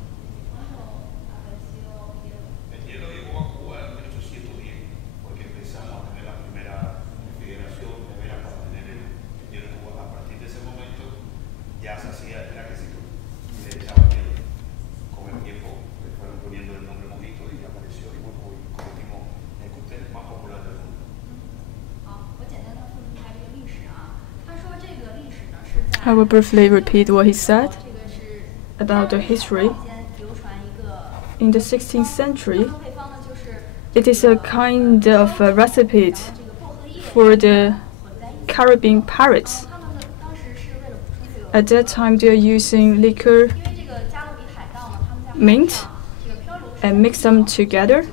¿Cuándo apareció hielo? El hielo llegó a Cuba en 1810, porque empezamos a tener la primera refrigeración nevera para tener el hielo en Cuba. A partir de ese momento ya se hacía el draquecito y le echaba hielo. Con el tiempo le fueron poniendo el nombre mojito y apareció y bueno, hoy convertimos en el cóctel más popular del mundo. 好，我简单的复习一下这个历史啊。他说这个历史呢是在 I will briefly repeat what he said 这个是 about the history. 间流传一个 In the 16th century, 配方呢，就是 it is a kind of a recipe 这个薄荷叶 for the 混在一起。 Caribbean pirates. 他们呢当时是为了补充这个， At that time, they are using liquor 因为这个加勒比海盗呢，他们在海 mint 上这个漂流水 and mix them together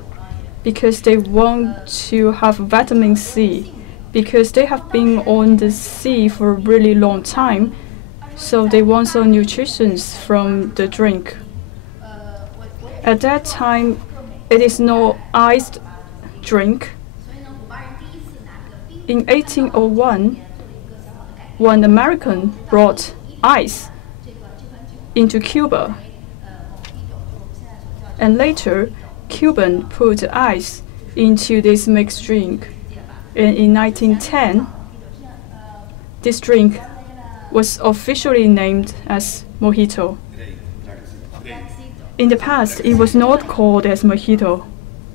because they want to have vitamin C. Because they have been on the sea for a really long time, so they want some nutrition from the drink. 我 At that time, it is no iced drink. 所以呢，古巴人第一次拿这个冰 In 1801, 做了一个小小的改变。 one American brought ice 这款酒 into Cuba, Mojito 就是我们现在所叫 and later Cuban put ice into this mixed drink. And in 1910, this drink was officially named as Mojito. In the past, it was not called as Mojito.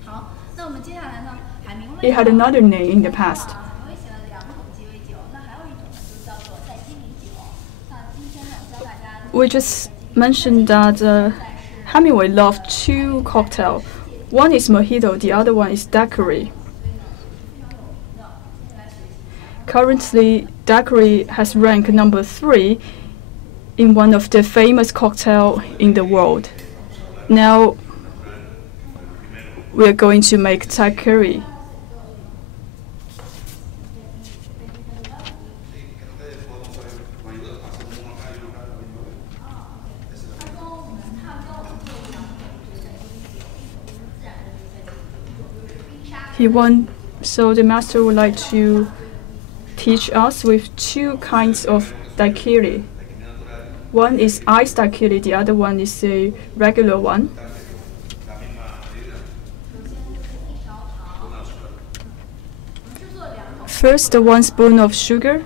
好，那我们接下来呢，海明威 It had another name in the past. 海明威写了2种鸡尾酒，那还有一种呢，就叫做戴基里酒。那今天呢，教大家 We just mentioned that Hemingway loved 2 cocktails. One is Mojito, the other one is Daiquiri. Currently, Daiquiri has ranked number 3 in one of the famous cocktails in the world. Now, we're going to make Daiquiri. So the master would like to teach us with 2 kinds of Daiquiri. One is iced Daiquiri, the other one is a regular one. First, 1 spoon of sugar.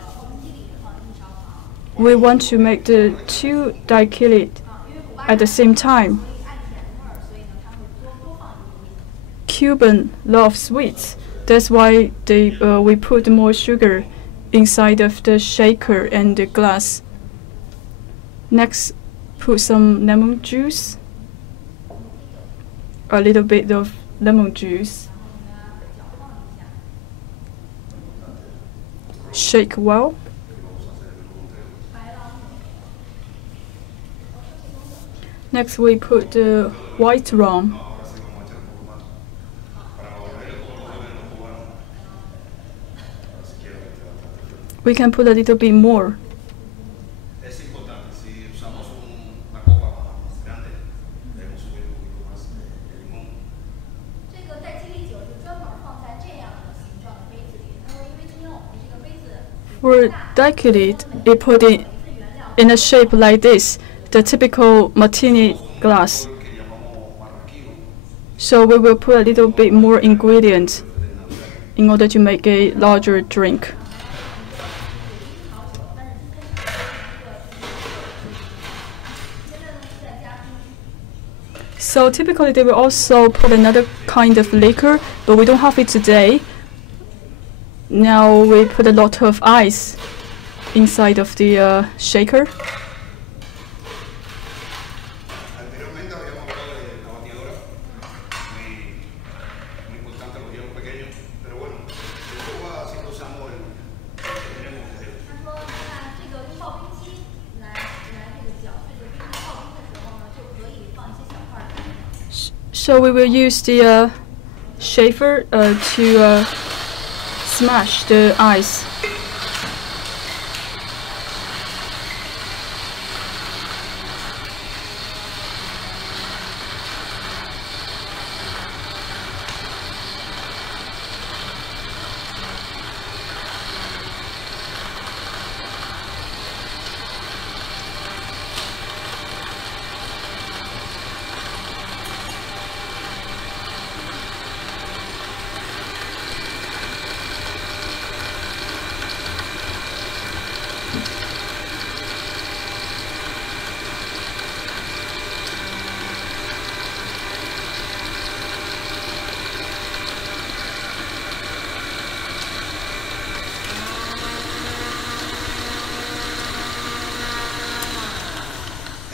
We want to make the 2 Daiquiri at the same time. Cuban love sweets. That's why we put more sugar inside of the shaker and the glass. Next, put some lemon juice. A little bit of lemon juice. Shake well. Next, we put the white rum. We can put a little bit more. For Daiquiri, it put it in a shape like this, the typical martini glass. So we will put a little bit more ingredient in order to make a larger drink. So typically they will also put another kind of liquor, but we don't have it today. Now we put a lot of ice inside of the shaker. So we will use the shaver to smash the ice.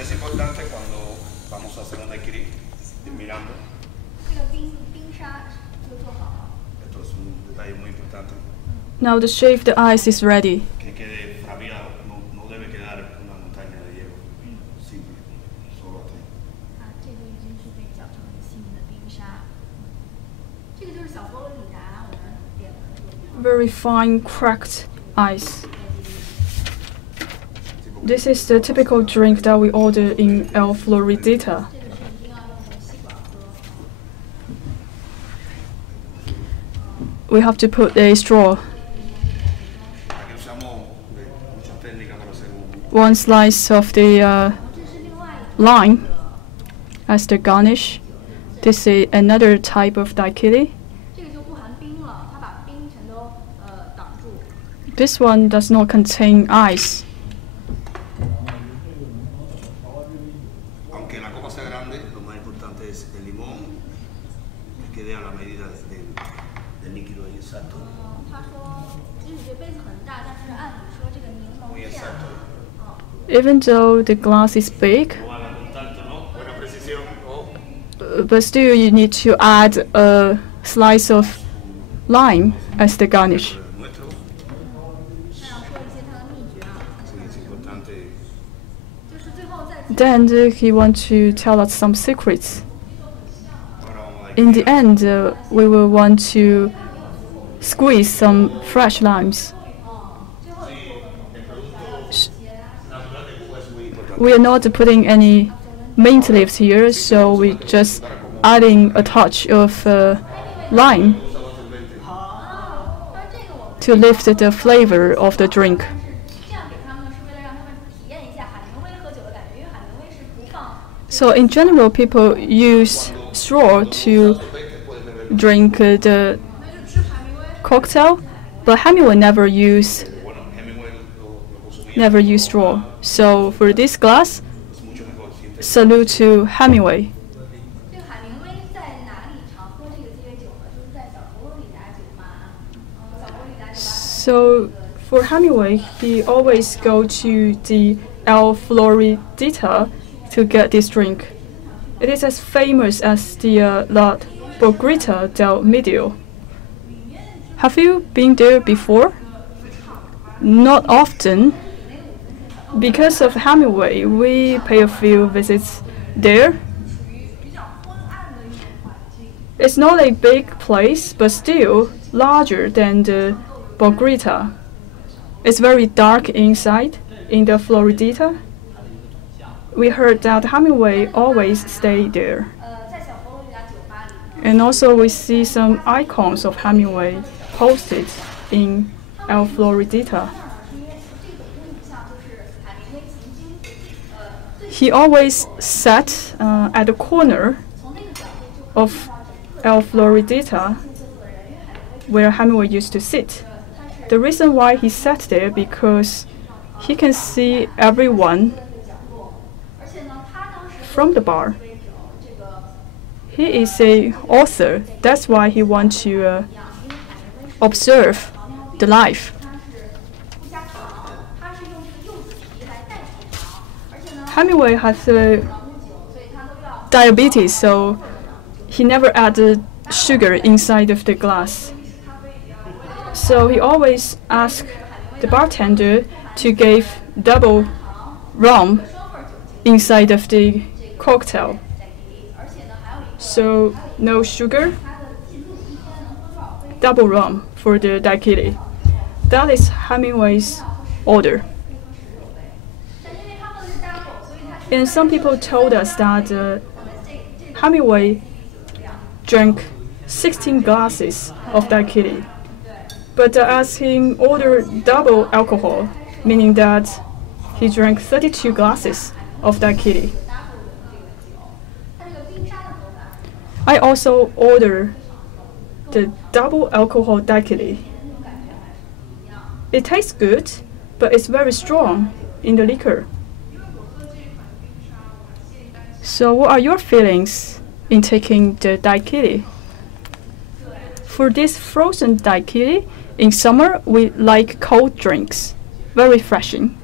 Es importante cuando vamos a hacer un daiquiri, ir mirando. Esto es un detalle muy importante. Now the shaved ice is ready. Que quede abrigado, no debe quedar una montaña de hielo. Simple, solo así. Very fine cracked ice. This is the typical drink that we order in El Floridita. We have to put a straw. One slice of the lime as the garnish. This is another type of daiquiri. This one does not contain ice. aunque la copa sea grande, lo más importante es el limón, que quede a la medida del líquido ahí exacto. 他说，即使这杯子很大，但是按理说这个柠檬 Muy 片， exacto. Even though the glass is big, No haga con tanto, ¿no? Buena precisión. Oh. but still you need to add a slice of lime as the garnish. Nuestro. 那要说一些它的秘诀啊， Sí, es importante. 就是最后再 Then he wants to tell us some secrets. Ahora vamos a dar In the end, we will want to squeeze some fresh limes. We are not putting any mint leaves here, so we just adding a touch of lime to lift the flavor of the drink. 这样给他们，是为了让他们体验一下海明威喝酒的感觉，因为海明威是不放 So in general, people use straw to drink the cocktail, but Hemingway never use straw. So for this glass, salute to Hemingway. 这个海明威在哪里常喝这个鸡尾酒呢？就是在小佛罗里达酒吧。小佛罗里达酒吧。 So for Hemingway, he always go to the El Floridita to get this drink. It is as famous as the La Borgata del Medio. Have you been there before? Not often. Because of Hemingway, we pay a few visits there. It's not a big place, but still larger than the Borgata. It's very dark inside, in the Floridita. We heard that Hemingway always stay there. 在小佛罗里达酒吧里， And also we see some icons of Hemingway posted in El Floridita. 因为这个影像就是海明威曾经最 He always sat at the corner 从那个角度就 of El Floridita where Hemingway used to sit. The reason why he sat there because he can see everyone 而且呢，他当时 from the bar. 这个 He is a author. That's why he wants to observe the life. 不加糖，他是用这个柚子皮来代替糖，而且呢， Hemingway has 朗姆酒，所以他都要 diabetes, so he never added sugar inside of the glass. So he always asked the bartender to give double rum inside of the cocktail. 而且呢还有一个 So no sugar, 他的记录一天能喝多少杯， double rum for the Daiquiri. That is Hemingway's order. 但因为他们是 double，所以他 And some people told us that Hemingway drank 16 glasses of Daiquiri. But as he ordered double alcohol, meaning that he drank 32 glasses of Daiquiri. 它这个冰沙的口感， I also ordered the double alcohol Daiquiri. It tastes good, but it's very strong in the liquor. So what are your feelings in taking the Daiquiri? For this frozen Daiquiri, in summer we like cold drinks, very refreshing.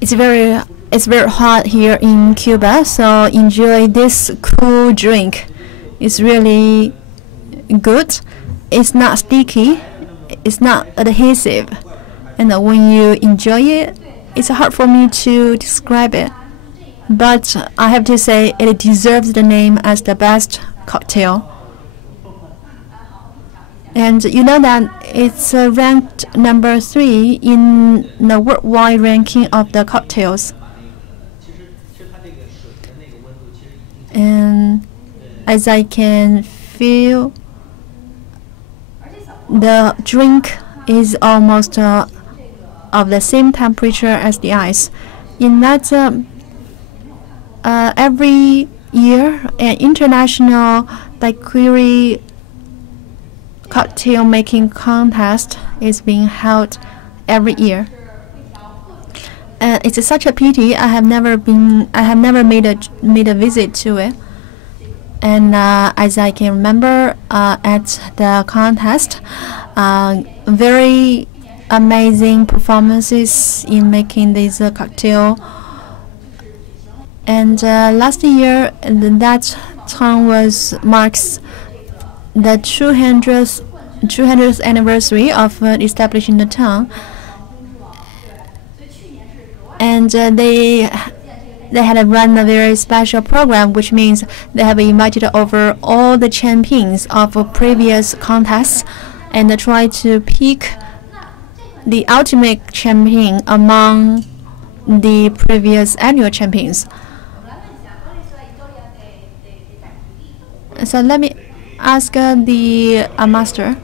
It's very hot here in Cuba, so enjoy this cool drink. It's really good. It's not sticky. It's not adhesive. And when you enjoy it, it's hard for me to describe it. But I have to say it deserves the name as the best cocktail. And you know that it's ranked number 3 in the worldwide ranking of the cocktails. And as I can feel, the drink is almost of the same temperature as the ice. In that, every year, an international Daiquiri cocktail making contest is being held every year. it's such a pity I have never made a visit to it. And as I can remember, at the contest, very amazing performances in making this cocktail. And last year, that time marks the 200th anniversary of establishing the town. And they had run a very special program, which means they have invited over all the champions of previous contests and try to pick the ultimate champion among the previous annual champions. So let me ask the master.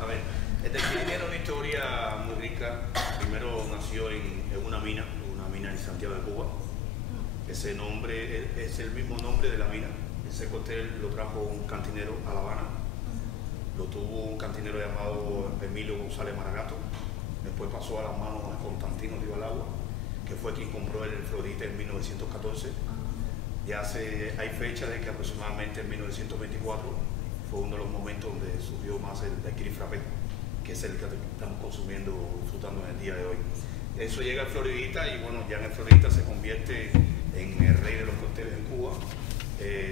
Ese nombre es el mismo nombre de la mina. Ese cóctel lo trajo un cantinero a La Habana. Lo tuvo un cantinero llamado Emilio González Maragato. Después pasó a las manos de Constantino Rivalagua, que fue quien compró el Florita en 1914. Ya hay fecha de que aproximadamente en 1924 fue uno de los momentos donde surgió más el Daiquiri frappé, que es el que estamos consumiendo, disfrutando en el día de hoy. Eso llega al Floridita y bueno, ya en el Floridita se convierte en el rey de los cócteles en Cuba.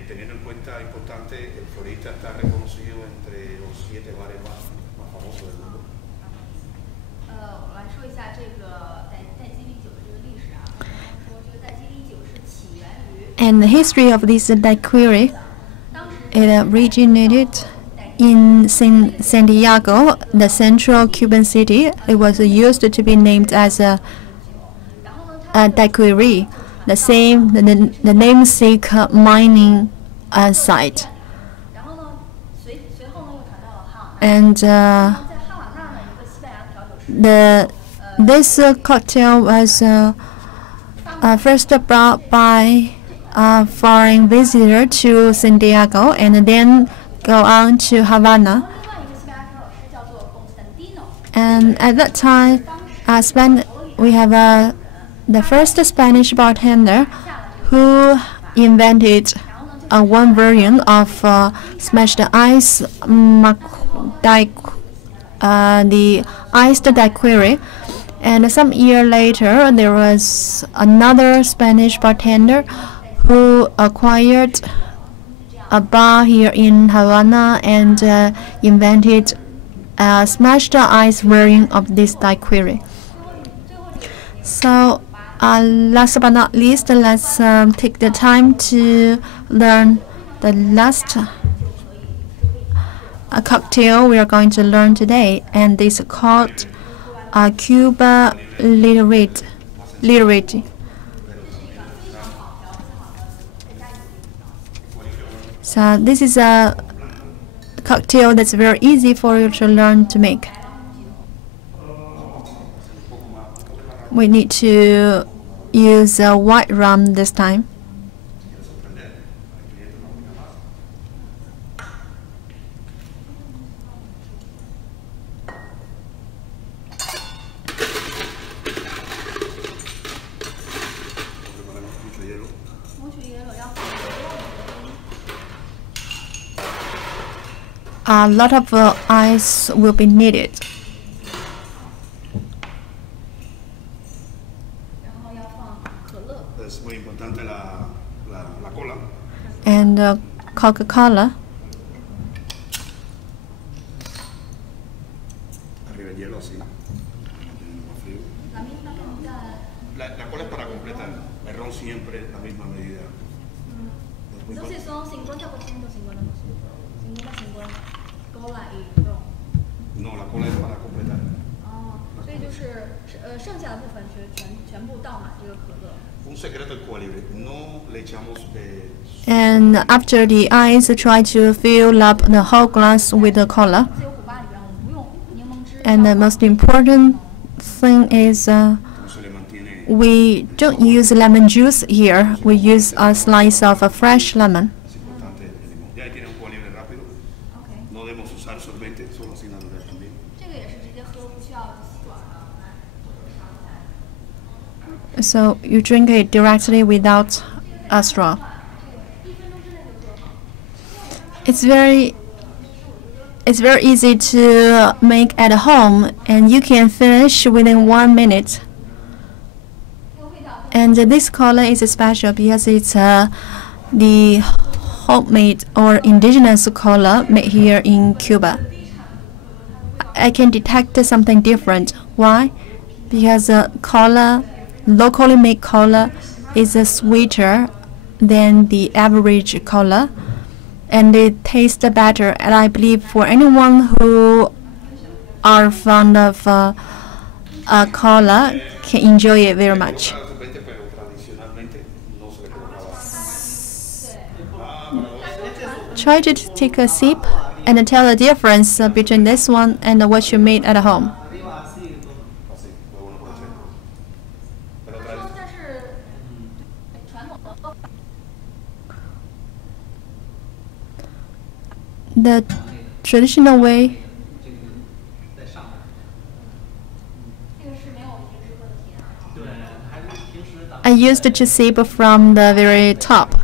Teniendo en cuenta, importante, el Floridita está reconocido entre los 7 bares más famosos del mundo. 我来说一下这个代基利酒的这个历史啊。说这个代基利酒是起源于。And the history of this daiquiri, it originated in San Diego, the central Cuban city. It was used to be named as a Daiquiri, the namesake mining site. And this cocktail was first brought by a foreign visitor to San Diego and then go on to Havana. And at that time, we have the first Spanish bartender who invented one version of smashed ice, the iced daiquiri. And some year later, there was another Spanish bartender who acquired a bar here in Havana and invented a smashed ice version of this daiquiri. So last but not least, let's take the time to learn the last cocktail we are going to learn today, and this is called Cuba Libre. So this is a cocktail that's very easy for you to learn to make. We need to use white rum this time. A lot of ice will be needed. And Coca-Cola. La cola es para completar. El ron siempre la misma medida. Entonces son 50%, 50%. 50-50. Cola y ron. No, la cola es para completar. 所以就是剩下的部分全部倒满这个可乐。Un secreto del Cuba Libre. No le echamos And after the ice, try to fill up the whole glass with the cola. And the most important thing is we don't use lemon juice here. We use a slice of a fresh lemon. So you drink it directly without a straw. It's very easy to make at home, and you can finish within 1 minute. And this cola is special because it's the homemade or indigenous cola made here in Cuba. I can detect something different. Why? Because cola, locally made cola, is sweeter than the average cola, and it tastes better. And I believe for anyone who are fond of cola can enjoy it very much. Try to take a sip and tell the difference between this one and what you made at home. The traditional way I used to sip from the very top.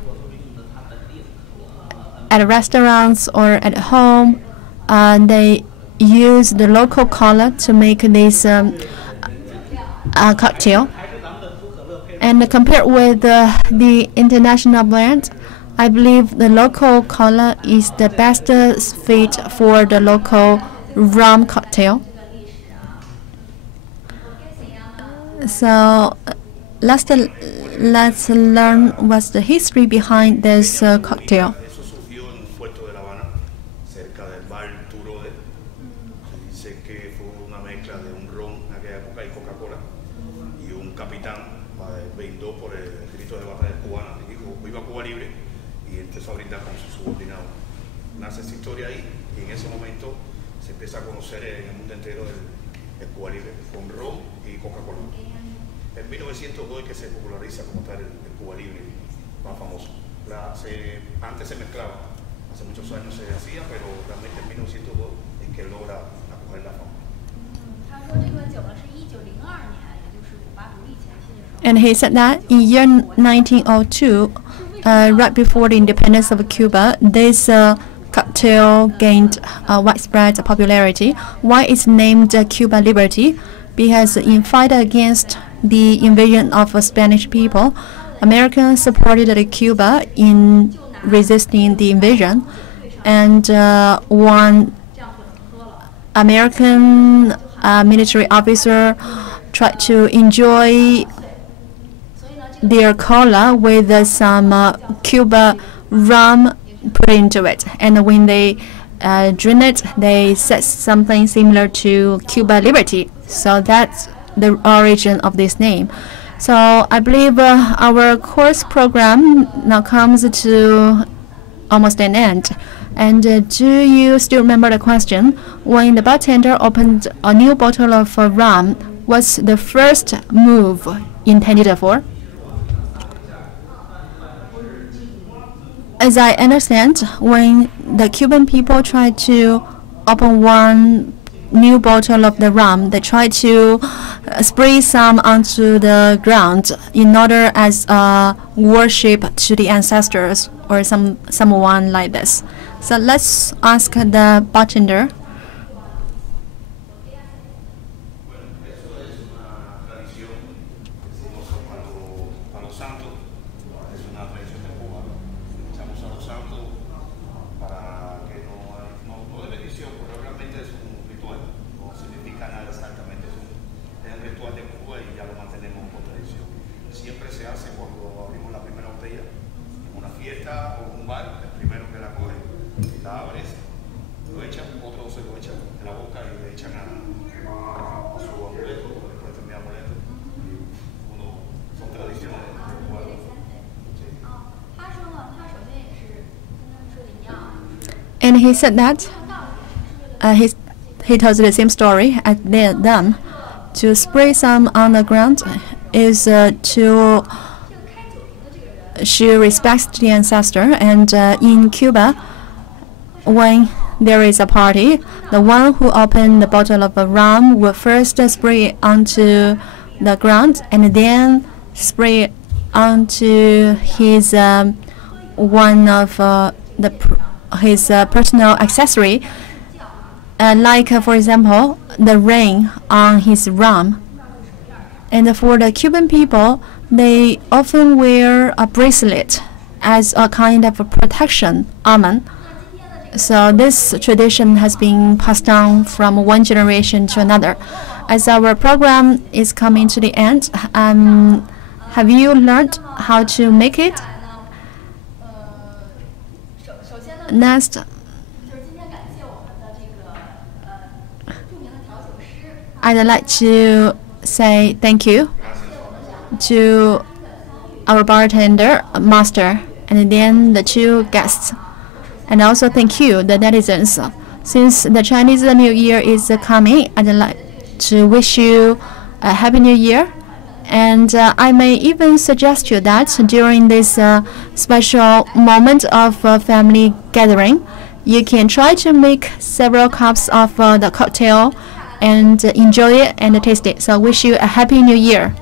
At restaurants or at home, they use the local cola to make this cocktail. And compared with the international blend, I believe the local cola is the best fit for the local rum cocktail. So let's learn what's the history behind this cocktail. Cuba Libre y empezó a brindar con sus subordinados. Nace esa historia ahí y en ese momento se empieza a conocer en el mundo entero el Cuba Libre con ron y Coca-Cola. En 1902 es que se populariza como tal el Cuba Libre más famoso. Antes se mezclaba, hace muchos años se hacía, pero realmente en 1902 es que logra acoger la fama. And he said that in year 1902, right before the independence of Cuba, this cocktail gained widespread popularity. Why it's named Cuba Liberty? Because in fight against the invasion of Spanish people, Americans supported Cuba in resisting the invasion, and one American military officer tried to enjoy their cola with some Cuba rum put into it, and when they drink it, they said something similar to Cuba Liberty. So that's the origin of this name. So I believe our course program now comes to almost an end. And do you still remember the question? When the bartender opened a new bottle of rum, what's the first move intended for? As I understand, when the Cuban people try to open one new bottle of the rum, they try to spray some onto the ground in order as a worship to the ancestors or someone like this. So let's ask the bartender. And he said that he tells the same story as they had done. To spray some on the ground is to show respect to the ancestor. And in Cuba, when there is a party, the one who opened the bottle of rum will first spray it onto the ground, and then spray onto his one of his personal accessory, like for example the ring on his rum. And for the Cuban people, they often wear a bracelet as a kind of a protection ornament. So this tradition has been passed on from one generation to another. As our program is coming to the end, have you learned how to make it? Next, I'd like to say thank you to our bartender master and then the two guests, and also thank you the netizens. Since the Chinese New Year is coming, I'd like to wish you a happy New Year, and I may even suggest you that during this special moment of family gathering, you can try to make several cups of the cocktail and enjoy it and taste it. So wish you a happy New Year.